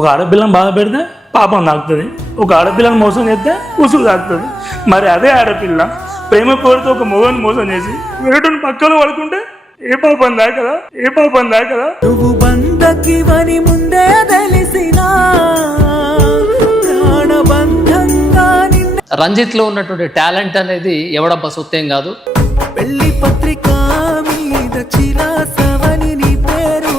ఒక ఆడపిల్లని బాధ పెడితే పాపం తాకుతుంది, ఒక ఆడపిల్లని మోసం చేస్తే ఉసురు తాకుతుంది. మరి అదే ఆడపిల్ల ప్రేమ పేరుతో ఒక మొగని మోసం చేసి వేరేటోని పక్కన పడుకుంటే ఏ పాపం దాకదా, ఏ పాపం దాకదా? నువ్వు బంధకివని ముందే తెలిసినా ప్రాణబంధంగా నిన్న రంజిత్ లో ఉన్నటువంటి టాలెంట్ అనేది ఎవడబ్బా సొత్తేం కాదు. పెళ్లి పత్రిక మీద చిరాసవని నీ పేరు.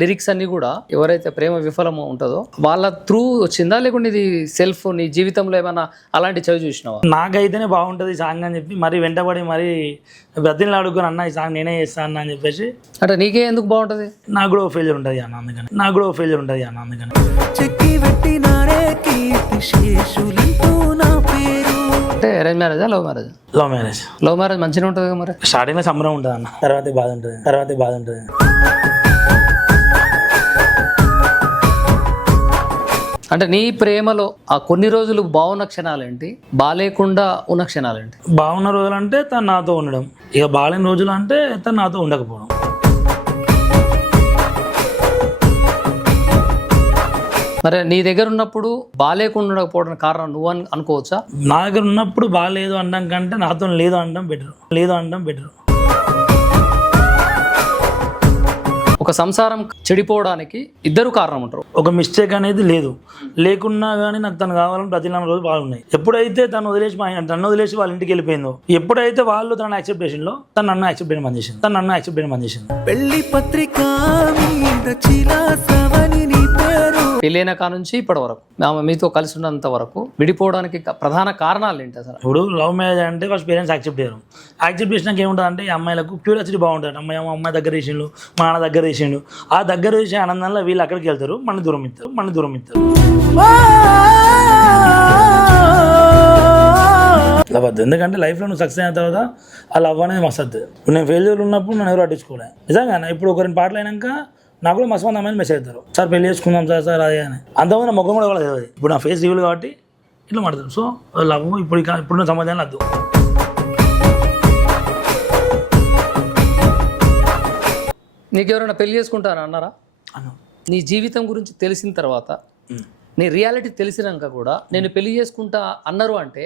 లిరిక్స్ అన్ని కూడా ఎవరైతే ప్రేమ విఫలం ఉంటుందో వాళ్ళ త్రూ వచ్చిందా, లేకుంటే ఇది సెల్ఫ్ నీ జీవితంలో ఏమైనా అలాంటి చదివి చూసినావా? నాకైతేనే బాగుంటుంది ఈ సాంగ్ అని చెప్పి మరి వెంటబడి మరి బ్రతిని అడుగుని అన్న ఈ సాంగ్ నేనే చేస్తాను అన్న అని చెప్పేసి. అంటే నీకే ఎందుకు బాగుంటుంది? నాకు కూడా ఫెయిల్యూర్ ఉంటుంది అన్న అందుకని, నాకు కూడా ఫెయిల్యూర్ ఉంటుంది అన్న అందుకని. చెక్కి పెట్టినారే కీర్తి శేషులింటూ నా పేరు. అంటే అరేంజ్ మ్యారేజా love marriage? Love marriage. Love marriage మంచిగా ఉంటుంది కదా మరి. స్టార్టింగ్లో సంబరం ఉంటుంది అన్న, తర్వాతే బాధ ఉంటుంది, తర్వాతే బాధ ఉంటుంది. అంటే నీ ప్రేమలో ఆ కొన్ని రోజులు బాగున్న క్షణాలు ఏంటి, బాలేకుండా ఉన్న క్షణాలు ఏంటి? బాగున్న రోజులు అంటే తను నాతో ఉండడం, ఇక బాగాలేని రోజులు అంటే తను నాతో ఉండకపోవడం. మరి నీ దగ్గర ఉన్నప్పుడు బాలేకుండా ఉండకపోవడానికి కారణం నువ్వు అనుకోవచ్చా? నా దగ్గర ఉన్నప్పుడు బాగాలేదు అనడం కంటే నాతో లేదు అనడం బెటర్, లేదు అనడం బెటర్. ఒక సంసారం చెడిపోవడానికి ఇద్దరు కారణం ఉంటారు. ఒక మిస్టేక్ అనేది లేదు, లేకున్నా కానీ నాకు తను కావాలని ప్రతి 4 రోజులు బాగున్నాయి. ఎప్పుడైతే తను వదిలేసి నన్ను వదిలేసి వాళ్ళ ఇంటికి వెళ్ళిపోయిందో, ఎప్పుడైతే వాళ్ళు తన యాక్సెప్టేషన్లో తను నన్ను యాక్సెప్ట్ చేయడం బంద్ చేసింది, తను నన్ను యాక్సెప్ట్ చేయడం బంద్ చేసింది. పెళ్లి పత్రిక మీద చిరాసవని నీ పేరు. పెళ్ళైన కా నుంచి ఇప్పటి వరకు ఆమె మీతో కలిసి ఉన్నంత వరకు విడిపోవడానికి ప్రధాన కారణాలు ఏంటి అసలు? ఇప్పుడు లవ్ మ్యారేజ్ అంటే ఫస్ట్ పేరెంట్స్ యాక్సెప్ట్ చేయరు. యాక్సెప్ట్ చేసినాక ఏముంటుంది అంటే ఈ అమ్మాయిలకు క్యూరియాసిటీ బాగుంటుంది. అమ్మాయి దగ్గర వేసిండు, మా నాన్న దగ్గర వేసిండు, ఆ దగ్గర వేసే ఆనందంలో వీళ్ళు అక్కడికి వెళ్తారు, మన దూరం ఇస్తారు, మన దూరం ఇస్తారు. లవ్ వద్దు, ఎందుకంటే లైఫ్లో నువ్వు సక్సెస్ అయిన తర్వాత ఆ లవ్ అనేది మస్తు వద్దు. ఇప్పుడు నేను ఫెయిల్యూర్ ఉన్నప్పుడు నన్ను ఎవరు పట్టించుకోలే నిజంగా. ఇప్పుడు ఒక 2 పాటలు అయినాక నాకు కూడా మస్తు మంది అమ్మాయిలు మెసేజ్ అవుతారు, సార్ పెళ్లి చేసుకుందాం సార్ సార్ అదే అని. అంతమంది నా ముఖం కూడా కూడా తెలియదు. ఇప్పుడు నా ఫేస్ రివ్యూలు కాబట్టి ఇట్లా మాడతారు. సో లవ్ ఇప్పుడున్న సమాజంలో వద్దు. నీకెవరైనా పెళ్లి చేసుకుంటారా అన్నారా? నీ జీవితం గురించి తెలిసిన తర్వాత, నీ రియాలిటీ తెలిసినాక కూడా నేను పెళ్లి చేసుకుంటా అన్నారు అంటే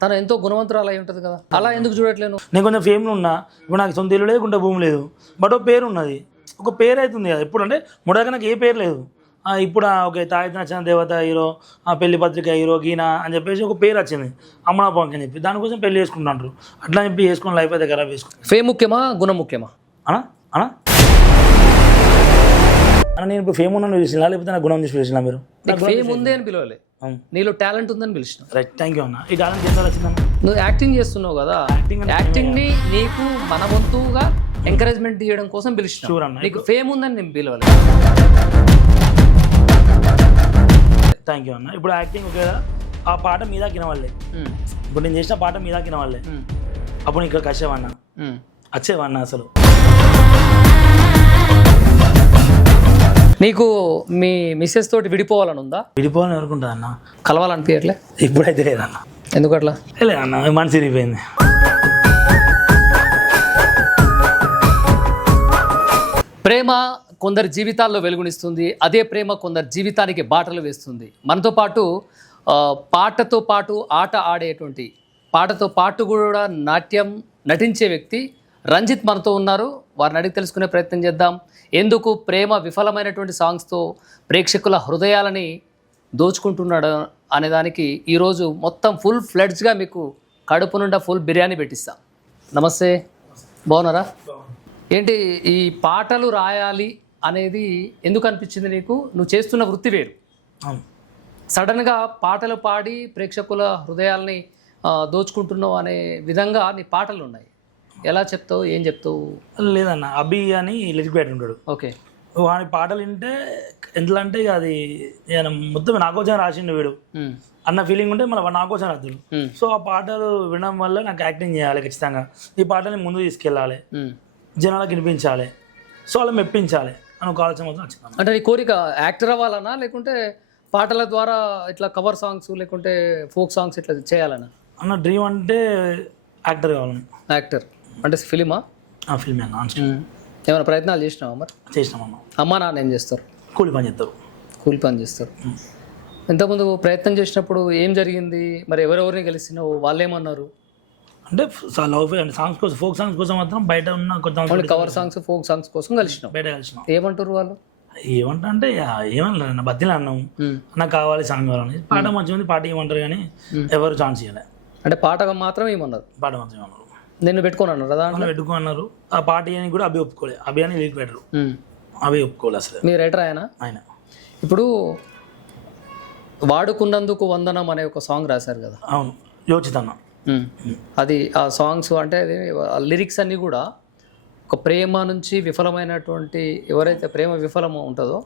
తను ఎంతో గుణవంతురాలు అయి ఉంటుంది కదా, అలా ఎందుకు చూడట్లేను? నేను కొంచెం ఫేమ్లో ఉన్నా, ఇప్పుడు నాకు సొంత ఇల్లు లేదు, గుంట భూమి లేదు, బట్ ఒక పేరు ఉన్నది, ఒక పేరు అవుతుంది కదా. ఇప్పుడు అంటే ముడక నాకు ఏ పేరు లేదు. ఇప్పుడు ఓకే తాయిత నచ్చిన దేవత హీరో, పెళ్లి పత్రిక హీరో గీనా అని చెప్పేసి ఒక పేరు వచ్చింది అమ్మనా పాంక్ అని చెప్పి, దానికోసం పెళ్లి చేసుకుంటారు. అట్లా చెప్పి చేసుకుని లైఫ్ అయితే ఖరాబ్ చేసుకుంటాను. ఫేమ్ ముఖ్యమా గుణం ముఖ్యమా అనా అనా అన్న నేను ఇప్పుడు ఫేమ్ ఉన్నాను పిలిచినా, లేకపోతే నా గుణం చూసి పిలిచినా? మీరు ఫేమ్ ఉంది అని పిలవలే, నీలో టాలెంట్ ఉందని పిలిచిన. రైట్, థ్యాంక్ యూ అన్న. ఈ టాలెంట్ ఎంత వచ్చిందన్న? నువ్వు యాక్టింగ్ చేస్తున్నావు కదా, యాక్టింగ్ ని నీకు మన వంతుగా ఎంకరేజ్మెంట్ చేయడం కోసం పిలిచిన. షూర్ అన్న, నీకు ఫేమ్ ఉందని నేను పిలవలే. థ్యాంక్ యూ అన్న. ఇప్పుడు యాక్టింగ్ ఒకేలా ఆ పాట మీద కినవాళ్ళే, ఇప్పుడు నేను చేసిన పాట మీద కినవాళ్ళే, అప్పుడు ఇక్కడ వచ్చేవన్నా వచ్చేవన్నా అసలు. నీకు మీ మిస్సెస్ తోటి విడిపోవాలని ఉందా? విడిపోవాలని ఎవరుకుంటుంది అన్న? కలవాలనిపించట్లే ఇప్పుడైతే లేదన్న. ఎందుకు అట్లా? లేదన్న, మనసు ఇరిగిపోయింది. ప్రేమ కొందరి జీవితాల్లో వెలుగునిస్తుంది, అదే ప్రేమ కొందరి జీవితానికి బాటలు వేస్తుంది. మనతో పాటు పాటతో పాటు ఆట ఆడేటువంటి, పాటతో పాటు కూడా నాట్యం నటించే వ్యక్తి రంజిత్ మనతో ఉన్నారు. వారిని అడిగి తెలుసుకునే ప్రయత్నం చేద్దాం. ఎందుకు ప్రేమ విఫలమైనటువంటి సాంగ్స్తో ప్రేక్షకుల హృదయాలని దోచుకుంటున్నాడు అనేదానికి ఈరోజు మొత్తం ఫుల్ ఫ్లెడ్జ్గా మీకు కడుపు నుండా ఫుల్ బిర్యానీ పెట్టిస్తాం. నమస్తే, బాగున్నారా? ఏంటి ఈ పాటలు రాయాలి అనేది ఎందుకు అనిపించింది నీకు? నువ్వు చేస్తున్న వృత్తి వేరు, సడన్గా పాటలు పాడి ప్రేక్షకుల హృదయాల్ని దోచుకుంటున్నావు అనే విధంగా నీ పాటలు ఉన్నాయి. ఎలా చెప్తావు, ఏం చెప్తావు? లేదన్న, అభి అని లిరిక్ ఉంటాడు. ఓకే, వాడి పాటలు వింటే ఎంతలా అంటే అది మొత్తం నా కోసం రాసిండు వీడు అన్న ఫీలింగ్ ఉంటే మళ్ళీ నా కోసం రాదుడు. సో ఆ పాటలు వినడం వల్ల నాకు యాక్టింగ్ చేయాలి ఖచ్చితంగా, ఈ పాటని ముందు తీసుకెళ్ళాలి, జనాలకు వినిపించాలి, సో అలా మెప్పించాలి అని ఒక ఆలోచన మొత్తం వచ్చింది. అంటే నీ కోరిక యాక్టర్ అవ్వాలనా, లేకుంటే పాటల ద్వారా ఇట్లా కవర్ సాంగ్స్ లేకుంటే ఫోక్ సాంగ్స్ ఇట్లా చేయాలనా? అన్న డ్రీమ్ అంటే యాక్టర్ కావాలని. యాక్టర్ అంటే ఫిలిమా? ఫిల్మే అన్న. ఏమైనా ప్రయత్నాలు చేసినావా మరి? చేసినామన్న. అమ్మా నాన్న ఏం చేస్తారు? కూలి పని చేస్తారు. కూలి పని చేస్తారు. ఇంతకుముందు ప్రయత్నం చేసినప్పుడు ఏం జరిగింది, మరి ఎవరెవరిని కలిసినావు, వాళ్ళు ఏమన్నారు? అంటే లవ్ అంటే సాంగ్స్ కోసం, ఫోక్ సాంగ్స్ కోసం మాత్రం బయట ఉన్న కొంత కవర్ సాంగ్స్, ఫోక్ సాంగ్స్ కోసం కలిసినావు. బయట కలిసినాం. ఏమంటారు వాళ్ళు? ఏమంటా అంటే ఏమన్నా నా బద్దీలు అన్నాం, నాకు కావాలి సాంగ్ కావాలని. పాట మంచిగా ఉంది, పాట ఏమంటారు కానీ ఎవరు ఛాన్స్ ఇవ్వలే. అంటే పాట మాత్రం ఏమన్నారు? పాట మాత్రం ఏమన్నారు, నిన్ను పెట్టుకొని అన్నారు కదా, పెట్టుకున్నారు. ఆ పాట అని కూడా అభి ఒప్పుకోలేదు. అభి అని లిరిక్ పెట్టరు, అభి ఒప్పుకోలేదు అసలు. మీ రైటర్ ఆయన. ఇప్పుడు వాడుకున్నందుకు వందనం అనే ఒక సాంగ్ రాశారు కదా. అవును, యోచిత్ అన్న. అది ఆ సాంగ్స్ అంటే అది లిరిక్స్ అన్నీ కూడా ఒక ప్రేమ నుంచి విఫలమైనటువంటి ఎవరైతే ప్రేమ విఫలం ఉంటుందో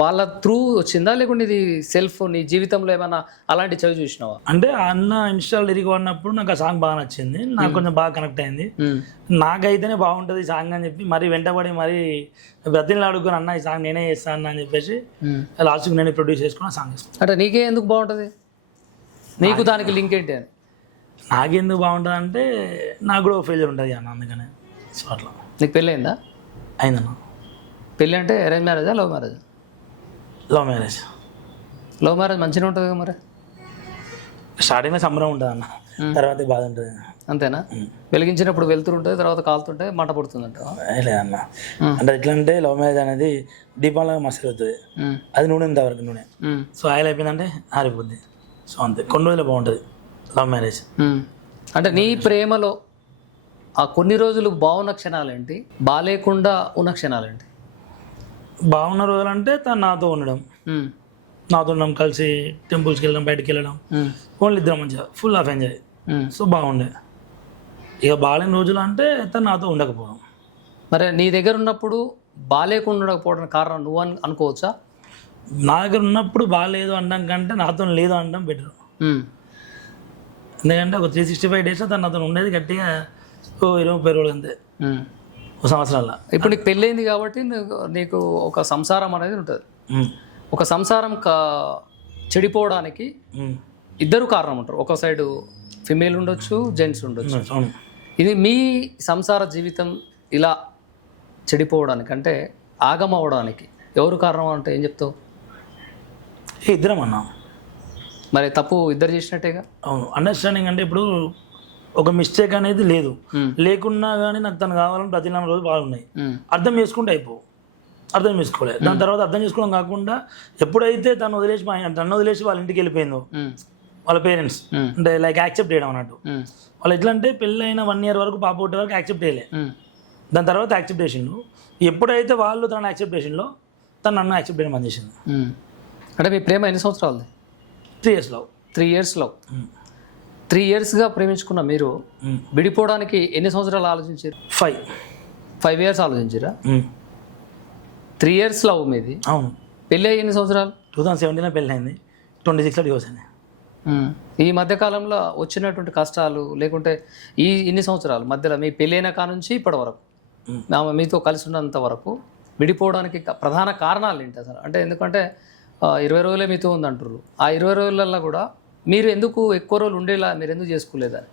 వాళ్ళ త్రూ వచ్చిందా, లేకుంటే ఇది సెల్ఫ్ నీ జీవితంలో ఏమైనా అలాంటి చదివి చూసినావా? అంటే అన్న ఇన్స్టాల్ లిరిక్ వాడినప్పుడు నాకు ఆ సాంగ్ బాగా నచ్చింది, నాకు కొంచెం బాగా కనెక్ట్ అయింది. నాకైతేనే బాగుంటుంది ఈ సాంగ్ అని చెప్పి మరి వెంటబడి మరి బ్రతిని అడుగుని అన్న ఈ సాంగ్ నేనే చేస్తాను అని చెప్పేసి లాస్ట్కి నేనే ప్రొడ్యూస్ చేసుకుని ఆ సాంగ్ చేస్తాను. అంటే నీకే ఎందుకు బాగుంటుంది, నీకు దానికి లింక్ ఏంటి అని? నాకెందుకు బాగుంటుంది అంటే నాకు కూడా ఫెయిల్యూర్ ఉంటుంది అన్న, అందుకనే. సో అట్లా. నీకు పెళ్ళి అయిందా? అయిందన్న. పెళ్ళి అంటే అరేంజ్ మ్యారేజా, లవ్ మ్యారేజా? Love marriage. లవ్ మ్యారేజ్ మంచిగా ఉంటుంది కదా మరి. స్టార్టింగ్లో సంబరం ఉంటుంది అన్న, తర్వాత బాధ ఉంటుంది. అంతేనా? వెలిగించినప్పుడు వెళ్తుంటుంది, తర్వాత కాలుతుంటే మంట పడుతుందంట. లేదన్న, అంటే ఎట్లా అంటే లవ్ మ్యారేజ్ అనేది దీపావళిగా మస్తు అవుతుంది, అది నూనె ఇంతవరకు నూనె. సో ఆయిల్ అయిపోయిందంటే ఆరిపోద్ది. సో అంతే, కొన్ని రోజులు బాగుంటుంది లవ్ మ్యారేజ్. అంటే నీ ప్రేమలో ఆ కొన్ని రోజులు బాగున్న క్షణాలేంటి, బాగాలేకుండా ఉన్న క్షణాలేంటి? బాగున్న రోజులు అంటే తను నాతో ఉండడం, నాతో ఉండడం, కలిసి టెంపుల్స్కి వెళ్ళడం, బయటకు వెళ్ళడం, ఓన్లీ ఇద్దరం మంచిగా ఫుల్ ఆఫ్ ఎంజాయ్. సో బాగుండే. ఇక బాగాలేని రోజులు అంటే తను నాతో ఉండకపోవడం. మరి నీ దగ్గర ఉన్నప్పుడు బాగాలేకుండా ఉండకపోవడానికి కారణం నువ్వు అనుకోవచ్చా? నా దగ్గర ఉన్నప్పుడు బాగాలేదు అనడం కంటే నాతో లేదు అనడం బెటర్. ఎందుకంటే ఒక 365 days తను నాతో ఉండేది గట్టిగా 20-30 రోజులు అంతే, ఒక సంవత్సరాల. ఇప్పుడు నీకు పెళ్ళైంది కాబట్టి నీకు ఒక సంసారం అనేది ఉంటుంది. ఒక సంసారం చెడిపోవడానికి ఇద్దరు కారణం ఉంటారు. ఒక సైడు ఫిమేల్ ఉండొచ్చు, జెంట్స్ ఉండొచ్చు. ఇది మీ సంసార జీవితం ఇలా చెడిపోవడానికి అంటే ఆగం అవ్వడానికి ఎవరు కారణం అంటే ఏం చెప్తావు? ఇద్దరం అన్నా. మరి తప్పు ఇద్దరు చేసినట్టేగా. అవును, అండర్స్టాండింగ్ అంటే ఇప్పుడు ఒక మిస్టేక్ అనేది లేదు, లేకున్నా కానీ నాకు తను కావాలని ప్రతి 4 రోజులు బాగున్నాయి, అర్థం చేసుకుంటే అయిపోవు. అర్థం చేసుకోలేదు. దాని తర్వాత అర్థం చేసుకోవడం కాకుండా ఎప్పుడైతే తను వదిలేసి వాళ్ళ ఇంటికి వెళ్ళిపోయిందో వాళ్ళ పేరెంట్స్, అంటే లైక్ యాక్సెప్ట్ చేయడం అన్నట్టు. వాళ్ళు ఎట్లా అంటే పెళ్ళైన 1 year వరకు పాప పుట్టే వరకు యాక్సెప్ట్ చేయలే, దాని తర్వాత యాక్సెప్ట్ చేసిండు. ఎప్పుడైతే వాళ్ళు తనను యాక్సెప్ట్ చేసిండో తను నన్ను యాక్సెప్ట్ చేయడం బంద్ చేసింది. అంటే మీ ప్రేమ ఎన్ని సంవత్సరాలు? 3 years లవ్. 3 years love. 3 yearsగా ప్రేమించుకున్న మీరు విడిపోవడానికి ఎన్ని సంవత్సరాలు ఆలోచించారు? 5 years ఆలోచించారా? 3 years లవ్ మీది. అవును. పెళ్ళి అయ్యి ఎన్ని సంవత్సరాలు? 2017 పెళ్ళైంది, 26లో డివోర్స్ అయింది. ఈ మధ్యకాలంలో వచ్చినటువంటి కష్టాలు లేకుంటే ఇన్ని సంవత్సరాలు మధ్యలో మీ పెళ్ళైన కా నుంచి ఇప్పటి వరకు మీతో కలిసి ఉన్నంత వరకు విడిపోవడానికి ప్రధాన కారణాలు ఏంటి అసలు? అంటే ఎందుకంటే 20 రోజులే మీతో ఉందంటారు. ఆ 20 రోజులలో కూడా మీరు ఎందుకు ఎక్కువ రోజులు ఉండేలా మీరు ఎందుకు చేసుకోలేదని?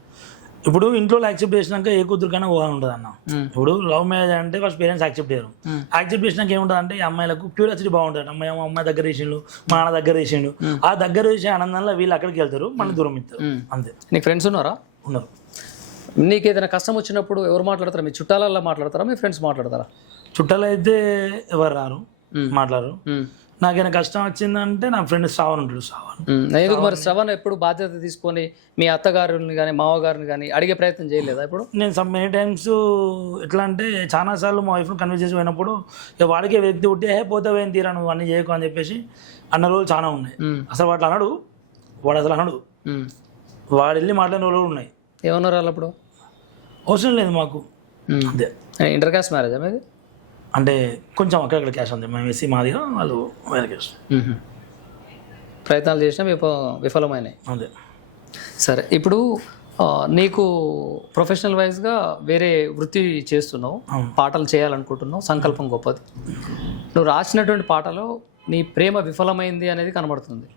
ఇప్పుడు ఇంట్లో యాక్సెప్ట్ చేసినాక ఏ కూతురికైనా ఊహన ఉంటుంది అన్న. ఇప్పుడు లవ్ మ్యారేజ్ అంటే ఫస్ట్ పేరెంట్స్ యాక్సెప్ట్ చేయరు. యాక్సెప్ట్ చేసినాక ఏముంటుంది అంటే ఈ అమ్మాయిలకు క్యూరియాసిటీ బాగుంటుంది. అమ్మాయి దగ్గర చేసిండు, మా నాన్న దగ్గర చేసిండు, ఆ దగ్గర చేసే ఆనందంలో వీళ్ళు అక్కడికి వెళ్తారు, మన దూరం ఇస్తారు అంతే. నీకు ఫ్రెండ్స్ ఉన్నారా? ఉన్నారు. నీకు ఏదైనా కష్టం వచ్చినప్పుడు ఎవరు మాట్లాడతారా? మీ చుట్టాలల్లో మాట్లాడతారా, మీ ఫ్రెండ్స్ మాట్లాడతారా? చుట్టాలు అయితే ఎవరు రారు, మాట్లాడరు. నాకైనా కష్టం వచ్చిందంటే నా ఫ్రెండ్ శ్రావణ్ ఉంటాడు. ఎందుకు మరి శ్రవణ్ ఎప్పుడు బాధ్యత తీసుకొని మీ అత్తగారిని కానీ మామగారిని కానీ అడిగే ప్రయత్నం చేయలేదా? ఇప్పుడు నేను మెనీ టైమ్స్ ఎట్లా అంటే చాలాసార్లు మా వైఫ్ని కన్విన్స్ చేసి పోయినప్పుడు వాడికే వ్యక్తి ఉట్టి పోతే పోయిన తీరా నువ్వు అన్నీ చేయకు అని చెప్పేసి అన్న రోజులు చాలా ఉన్నాయి. అసలు వాడు అనడు, వాడు అసలు అనడు, వాడు వెళ్ళి మాట్లాడిన రోజులు ఉన్నాయి. ఏమన్నారు వాళ్ళు అప్పుడు? అవసరం లేదు మాకు అంతే. ఇంటర్ కాస్ట్ మ్యారేజ్ అనేది అంటే కొంచెం అక్కడక్కడ క్యాష్ ఉంది, మేము వేసి మాదిగా వాళ్ళు వేరే క్యాష్. ప్రయత్నాలు చేసినా విఫలమైనాయి అంతే. సరే, ఇప్పుడు నీకు ప్రొఫెషనల్ వైజ్గా వేరే వృత్తి చేస్తున్నావు, పాటలు చేయాలనుకుంటున్నావు, సంకల్పం గొప్పది. నువ్వు రాసినటువంటి పాటలో నీ ప్రేమ విఫలమైంది అనేది కనబడుతుంది.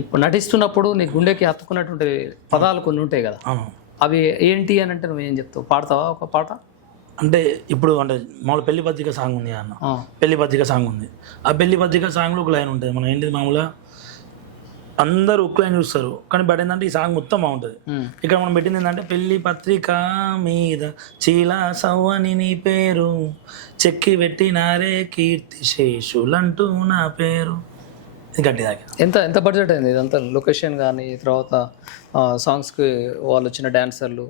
ఇప్పుడు నటిస్తున్నప్పుడు నీ గుండెకి హత్తుకున్నటువంటి పదాలు కొన్ని ఉంటాయి కదా, అవి ఏంటి అని అంటే నువ్వేం చెప్తావు? పాడతావా ఒక పాట? అంటే ఇప్పుడు అంటే మామూలు పెళ్లి పత్రిక సాంగ్ ఉంది అన్న, ఆ. పెళ్లి పత్రిక సాంగ్ ఉంది. ఆ పెళ్లి పత్రిక సాంగ్లో ఒక లైన్ ఉంటుంది, మనం ఏంటిది మామూలుగా అందరూ ఒక లైన్ చూస్తారు కానీ బట్ ఏంటంటే ఈ సాంగ్ మొత్తం బాగుంటుంది. ఇక్కడ మనం పెట్టింది ఏంటంటే పెళ్లి పత్రిక మీద చీలా సవ్వని నీ పేరు చెక్కి పెట్టినారే కీర్తి శేషులంటూ నా పేరు. ఇది గట్టి దాకా ఎంత బడ్జెట్ అయింది ఇదంతా, లొకేషన్ కానీ తర్వాత సాంగ్స్కి వాళ్ళు వచ్చిన డాన్సర్లు?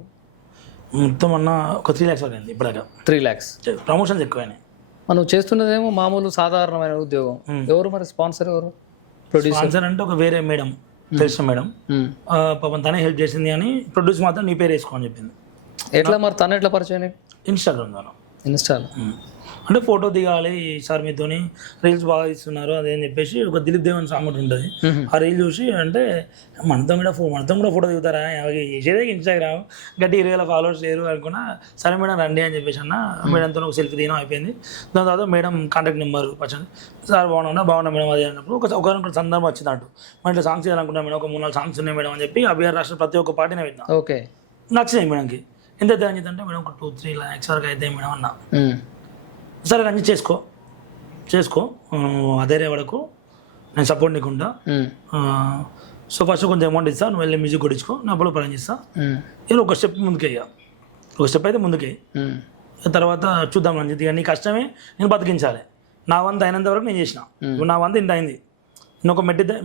మొత్తం అన్న ఒక 3 lakhs వరకు అయింది ఇప్పటిదాకా. 3 lakhs. ప్రమోషన్స్ ఎక్కువైనాయి. మనం చేస్తున్నదేమో మామూలు సాధారణమైన ఉద్యోగం. ఎవరు మరి స్పాన్సర్, ఎవరు ప్రొడ్యూసర్? స్పాన్సర్ అంటే ఒక వేరే మేడం, తెలిసిన మేడం, పాపం తనే హెల్ప్ చేసింది అని ప్రొడ్యూస్ మాత్రం నీ పేరు వేసుకో అని చెప్పింది. ఎట్లా మరి తను ఎట్లా పరిచయం? ఇన్స్టాగ్రామ్ ద్వారా. ఇన్స్టాల్ అంటే ఫోటో దిగాలి సార్ మీతోని, రీల్స్ బాగా ఇస్తున్నారు అదే అని చెప్పేసి ఒక దిలీప్ దేవన్ సాంగ్ ఒకటి ఉంటుంది. ఆ రీల్ చూసి అంటే మనతో కూడా ఫోటో దిగుతారా, చేసేదే ఇన్స్టాగ్రామ్ గట్టి 20,000 followers లేరు అనుకున్నా. సరే మేడం రండి అని చెప్పేసి అన్న, మేడంతో ఒక సెల్ఫీ దిగడం అయిపోయింది. దాని తర్వాత మేడం కాంటాక్ట్ నెంబర్ పచ్చండి, సార్ బాగున్నా మేడం అది అన్నప్పుడు ఒక సందర్భం వచ్చింది అంటూ మన ఇట్లా సాంగ్స్ చేయాలనుకుంటున్నా మేడం, ఒక 3-4 songs ఉన్నాయి మేడం అని చెప్పి ఆ బీఆర్ రాష్ట్ర ప్రతి ఒక్క పార్టీనే పెట్టినా. ఓకే, నచ్చినాయి మేడంకి. ఎంత అయితే అని అంటే మేడం ఒక 2-3 lakhs వరకు అయితే మేడం అన్న. సరే రంజి చేసుకో అదే వరకు నేను సపోర్ట్ నీకుంటా. సో ఫస్ట్ కొంచెం అమౌంట్ ఇస్తా, నువ్వు వెళ్ళి మ్యూజిక్ కొట్టించుకో, నా అప్పుడు పని చేస్తా. నేను ఒక స్టెప్ ముందుకే, ఒక స్టెప్ అయితే ముందుకే, తర్వాత చూద్దాం రంజిత్. ఇక నీ కష్టమే నేను బతికించాలి, నా వంత అయినంత వరకు నేను చేసిన. నా వంత ఇంత అయింది, నేను ఒక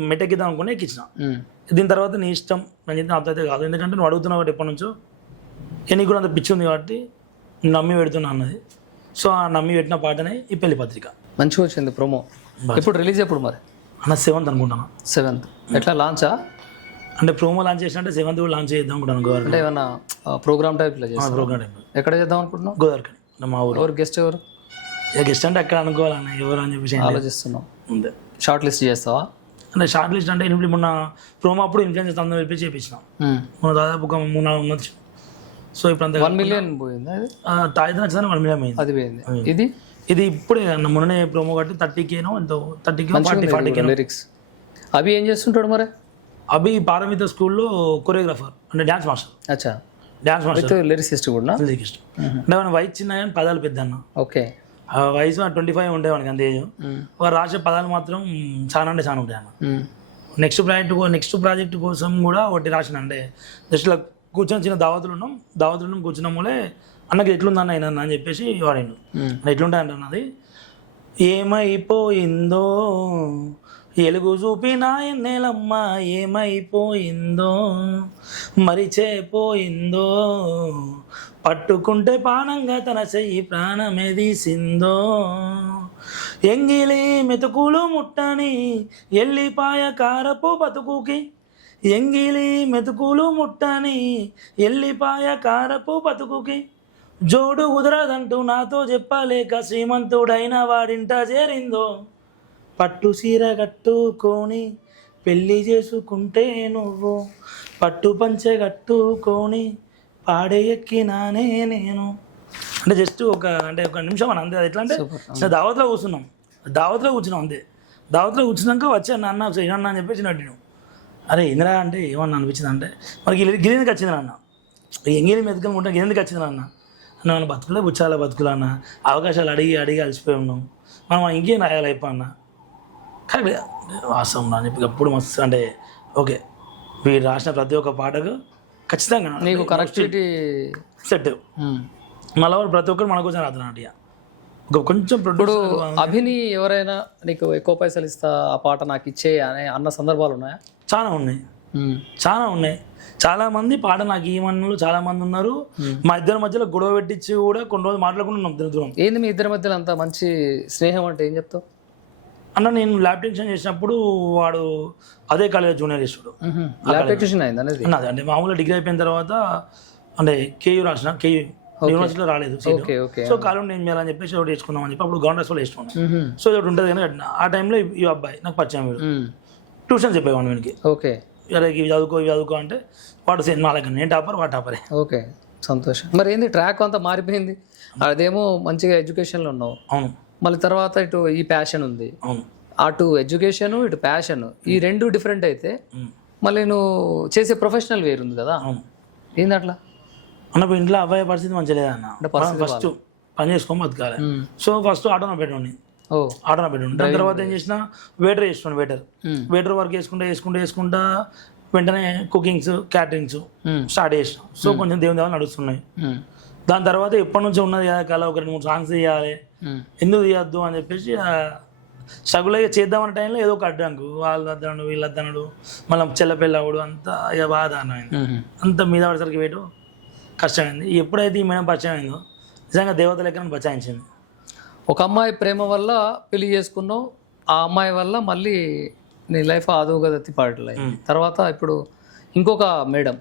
మెట్టెక్కిద్దాం అనుకుని ఎక్కించిన. దీని తర్వాత నీ ఇష్టం రంజిత్, నాతో అయితే కాదు. ఎందుకంటే నువ్వు అడుగుతున్నావు కాబట్టి ఎప్పటి నుంచో నీకు కూడా అంత పిచ్చి ఉంది కాబట్టి నమ్మి పెడుతున్నా అన్నది. సో ఆ నమ్మి పెట్టిన పాటనే ఈ పెళ్లి పత్రిక. మంచిగా వచ్చింది ప్రోమో. ఎప్పుడు రిలీజ్? ఎప్పుడు మరి? అన్న 7th అనుకుంటాను. 7th. ఎట్లా లాంచా? అంటే ప్రోమో లాంచ్ చేసినట్టే 7th కూడా లాంచ్ చేద్దాం అనుకుంటాను. గోదావరి అంటే ఏమన్నా ప్రోగ్రామ్ టైప్లో చేస్తాం? Program type. ఎక్కడ చేద్దాం అనుకుంటున్నాం? గోదావరి, మా ఊరు. ఎవరు గెస్ట్? ఎవరు గెస్ట్ అంటే అక్కడ అనుకోవాలన్న, ఎవరు అని చెప్పేసి ఆలోచిస్తున్నాం. ఉంది. షార్ట్ లిస్ట్ చేస్తావా? అంటే షార్ట్ లిస్ట్ అంటే మొన్న ప్రోమో అప్పుడు ఇన్ఫ్లుయెన్స్ అందరూ వెళ్ళి చేపించినాం. మొన్న దాదాపు ఒక 3-4 months. సో ఇప్పుడు అంత 1 million పోయింది అది. తాయితే నచ్చిన 1 million అయింది. అది పోయింది. ఇది ఇప్పుడే మొన్ననే ప్రోమో కట్టి 30K ఎంతో 30K 40K లిరిక్స్. అవి ఏం చేస్తుంటాడు మరి? అభి పారమిత స్కూల్లో కొరియోగ్రాఫర్, అంటే డ్యాన్స్ మాస్టర్. అచ్చా, డ్యాన్స్ మాస్టర్, లిరిసిస్ట్ కూడా. లిరిసిస్ట్. అంటే మన వయసు చిన్న కానీ పదాలు పెద్ద అన్న. ఓకే, వయసు 25 ఉండే వానికి అంతే ఏజ్. వారు రాసే పదాలు మాత్రం చాలా అంటే చాలా ఉంటాయి అన్న. నెక్స్ట్ ప్రాజెక్ట్ కోసం కూడా ఒకటి రాసిన, అంటే జస్ట్ ఇలా కూర్చొని చిన్న దావతులు కూర్చున్నాం మూలే అన్నకి ఎట్లుందన్న అయినా అని చెప్పేసి వాడిండు. ఎట్లుంటాయి అంటే అన్నది, ఏమైపోయిందో ఎలుగు చూపినా ఎన్నెలమ్మ, ఏమైపోయిందో మరిచేపోయిందో, పట్టుకుంటే పానంగా తన చెయ్యి ప్రాణమే తీసిందో, ఎంగిలి మెతుకులు ముట్టని ఎల్లిపాయ కారపు బతుకుకి, ఎంగిలి మెతుకులు ముట్టని ఎల్లిపాయ కారపు బతుకుకి, జోడు కుదరదంటూ నాతో చెప్పలేక శ్రీమంతుడైన వాడింట చేరిందో, పట్టు సీర కట్టుకొని పెళ్ళి చేసుకుంటే నువ్వు, పట్టు పంచె కట్టుకొని పాడే ఎక్కినానే నేను. అంటే జస్ట్ ఒక నిమిషం అని అంతే. అది ఎట్లా అంటే దావత్లో కూర్చున్నాం అంతే. దావత్లో కూర్చున్నాక వచ్చాను నాన్న ఏమన్నా అని చెప్పేసి నట్టిను. అరే ఇందిరా అంటే ఏమన్నా అనిపించింది అంటే, మనకి గిలిందుకు వచ్చింది నాన్న, ఎంగిలి మెతుకులు ఉంటాం గిలిందుకు వచ్చింది నాన్న. మన బతుకులే బుచ్చాల బతుకులు అన్న, అవకాశాలు అడిగి అలసిపోయి ఉన్నాం, మనం ఇంకేం రాయాలి అయిపో అన్న. కరెక్ట్ వాస్తవం అని చెప్పి అప్పుడు మస్తు అంటే ఓకే, వీడు రాసిన ప్రతి ఒక్క పాటకు ఖచ్చితంగా నీకు కనెక్టివిటీ సెట్. మళ్ళీ ప్రతి ఒక్కరు మన కోసం రాతున్నాడు. ఇక కొంచెం ఇప్పుడు అభిని ఎవరైనా నీకు ఎక్కువ పైసలు ఇస్తా ఆ పాట నాకు ఇచ్చే అన్న సందర్భాలు ఉన్నాయా? చాలా ఉన్నాయి. చాలా మంది పాట నాకు ఈమన్నులు చాలా మంది ఉన్నారు. మా ఇద్దరి మధ్యలో గొడవ పెట్టించి కూడా కొన్ని రోజులు మాట్లాడుకుంటున్నాం దూరం. ఏంది మీ ఇద్దరి మధ్యలో అంత మంచి స్నేహం అంటే ఏం చెప్తావు అన్న? నేను ల్యాబ్ టెక్నీషియన్ చేసినప్పుడు వాడు అదే కాలేజ్ జూనియర్ చేసాడు. ల్యాబ్ టెక్నీషియన్ అయింది అనేది అన్నది అంటే మామూలుగా డిగ్రీ అయిపోయిన తర్వాత అంటే కేయూ రాసిన, కేయూ యూనివర్సిటీలో రాలేదు. సో కాలం నేను చేయాలని చెప్పేసి ఒకటి వేసుకుందాం అని చెప్పి అప్పుడు గవర్నమెంట్ స్కూల్ వేసుకున్నాను. సో ఒకటి ఉంటుంది కానీ కట్టిన. ఆ టైంలో ఈ అబ్బాయి నాకు పరిచయం, వీడు ట్యూషన్ చెప్పేవాడు వీడికి. ఓకే, ఇవి చదువుకో అంటే వాడు నా దగ్గర నేను టాపర్, వాడు టాపరే. ఓకే, సంతోషం. మరి ఏంది ట్రాక్ అంతా మారిపోయింది? అదేమో మంచిగా ఎడ్యుకేషన్లో ఉన్నావు, అవును. మళ్ళీ తర్వాత ఇటు ఈ ప్యాషన్ ఉంది, అవును. అటు ఎడ్యుకేషన్ ఇటు ప్యాషన్, ఈ రెండు డిఫరెంట్ అయితే మళ్ళీ నువ్వు చేసే ప్రొఫెషనల్ వేరు ఉంది కదా. అవును. ఏంది అట్లా అన్నప్పుడు ఇంట్లో అబ్బాయి పరిస్థితి మంచిగా లేదన్న. పని చేసుకొని బతకాలి. సో ఫస్ట్ ఆటోలో పెట్టండి, ఓ ఆటోలో పెట్టండి. దాని తర్వాత ఏం చేసిన వెయిటర్ చేస్తున్నాను. వెయిటర్ వర్క్ చేసుకుంటా వెంటనే కుకింగ్స్ క్యాటరింగ్స్ స్టార్ట్ చేసిన. సో కొంచెం దేవుని దేవాలి నడుస్తున్నాయి. దాని తర్వాత ఎప్పటి నుంచో ఉన్నది కదా కళ, ఒక 2-3 సాంగ్స్ తీయాలి, ఎందుకు తీయద్దు అని చెప్పేసి స్ట్రగుల్ అయ్యి చేద్దామన్న టైంలో ఏదో ఒక అడ్డంకు, వాళ్ళు వద్దనడు వీళ్ళు వద్దనడు, మళ్ళీ చెల్లపిల్ల అవడు, అంతా ఇక బాధ అయింది. అంత మీద పడేసరికి వేయడం కష్టమైంది. ఎప్పుడైతే ఈ మేడం పరిచయం అయిందో నిజంగా దేవత లెక్కన బచాయించింది. ఒక అమ్మాయి ప్రేమ వల్ల పెళ్లి చేసుకున్నావు, ఆ అమ్మాయి వల్ల మళ్ళీ నీ లైఫ్ ఆదోగతి పాటలు తర్వాత ఇప్పుడు ఇంకొక మేడం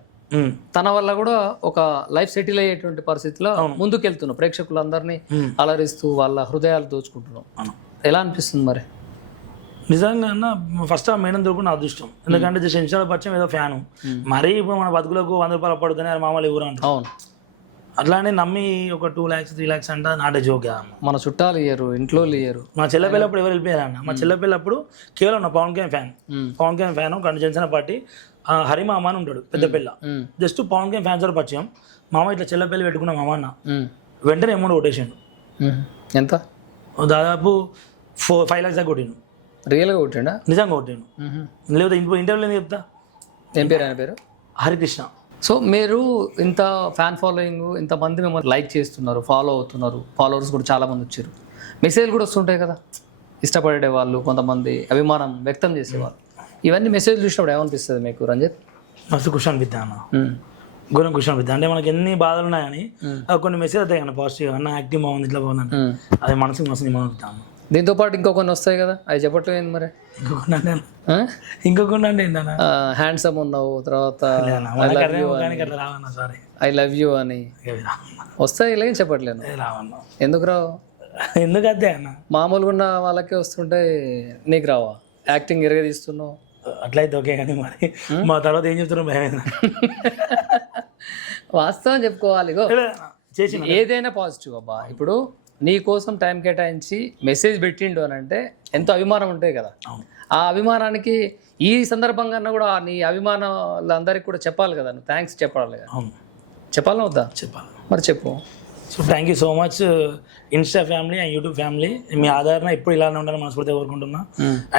తన వల్ల కూడా ఒక లైఫ్ సెటిల్ అయ్యేటువంటి పరిస్థితిలో ముందుకెళ్తున్నావు, ప్రేక్షకులందరినీ అలరిస్తూ వాళ్ళ హృదయాలు దోచుకుంటున్నావు. ఎలా అనిపిస్తుంది మరి? నిజంగా అన్న ఫస్ట్ ఆ మేడం దొరుకుని నా అదృష్టం. ఎందుకంటే జస్ట్ ఇన్స్టాలో పరిచయం ఏదో ఫ్యాను, మరీ ఇప్పుడు మన బతుకులకు 100 రూపాయలు పడుతున్నాయి మామూలు ఎవరు అంటారు. అవును, అట్లానే నమ్మి ఒక 2 lakhs 3 lakhs అంటే నాటే జోక్. మన చుట్టాలు ఇయ్యరు, ఇంట్లో ఇయ్యరు. మా చెల్లెపిల్లప్పుడు ఎవరు వెళ్ళిపోయారు అన్న. మా చెల్లెపిల్లప్పుడు కేవలం నా పవన్ కళ్యాణ్ ఫ్యాన్ జనసేన పార్టీ హరిమామ అని ఉంటాడు పెద్ద పిల్ల. జస్ట్ పవన్ కళ్యాణ్ ఫ్యాన్స్ కూడా పరిచయం. మామ ఇట్లా చెల్లెపిల్లి పెట్టుకున్న మామ అన్న వెంటనే అమౌంట్ కొట్టేసిండు. ఎంత? దాదాపు 5 lakhs దాకా కొట్టిండు. రియల్గా కొట్టిండా? నిజంగా కొట్టిండు. లేకపోతే ఇంటర్వ్యూలో ఏం చెప్తా. ఏం పేరు ఆయన పేరు? హరికృష్ణ. సో మీరు ఇంత ఫ్యాన్ ఫాలోయింగ్, ఇంతమంది మిమ్మల్ని లైక్ చేస్తున్నారు, ఫాలో అవుతున్నారు, ఫాలోవర్స్ కూడా చాలామంది వచ్చారు, మెసేజ్లు కూడా వస్తుంటాయి కదా, ఇష్టపడే వాళ్ళు కొంతమంది అభిమానం వ్యక్తం చేసేవాళ్ళు. ఇవన్నీ మెసేజ్ చూసినప్పుడు ఏమనిపిస్తుంది మీకు రంజిత్? మస్తు ఖుషి అనిపిద్దా అన్న, ఘోరం ఖుషి అనిపిద్దా. అంటే మనకి ఎన్ని బాధలు ఉన్నాయని కొన్ని మెసేజ్ అవుతాయి అన్న పాజిటివ్, అన్న యాక్టివ్ బాగుంది ఇట్లా బాగుంది, అది మనసుకి మస్తు నిమ్మవుతా అన్న. దీంతో పాటు ఇంకో కొన్ని వస్తాయి కదా, అవి చెప్పట్లేదు మరి? ఇంకొకటి అంటే ఏంటన్నా హ్యాండ్సమ్ ఉన్నావు, తర్వాత ఐ లవ్ యూ అని వస్తాయి, ఇలా చెప్పట్లేదు. ఎందుకు రావు? ఎందుకు అదే అన్న, మామూలుగా ఉన్న వాళ్ళకే వస్తుంటే నీకు రావా? యాక్టింగ్ ఎరగదీస్తున్నావు. అట్లయితే ఓకే, కానీ మరి మా తర్వాత ఏం చెప్తున్నావు భయం. వాస్తవం చెప్పుకోవాలి, చేసి ఏదైనా పాజిటివ్ అబ్బా. ఇప్పుడు నీ కోసం టైం కేటాయించి మెసేజ్ పెట్టిండు అని అంటే ఎంతో అభిమానం ఉంటాయి కదా, ఆ అభిమానానికి ఈ సందర్భంగా కూడా నీ అభిమానులందరికీ కూడా చెప్పాలి కదా, నువ్వు థ్యాంక్స్ చెప్పాలి కదా. చెప్పాలని వద్దా? చెప్పాలి. మరి చెప్పు. So thank you so much insta family and YouTube family. మీ ఆదరణ ఎప్పుడు ఇలానే ఉండాలని మనస్ఫూర్తిగా కోరుకుంటున్నా.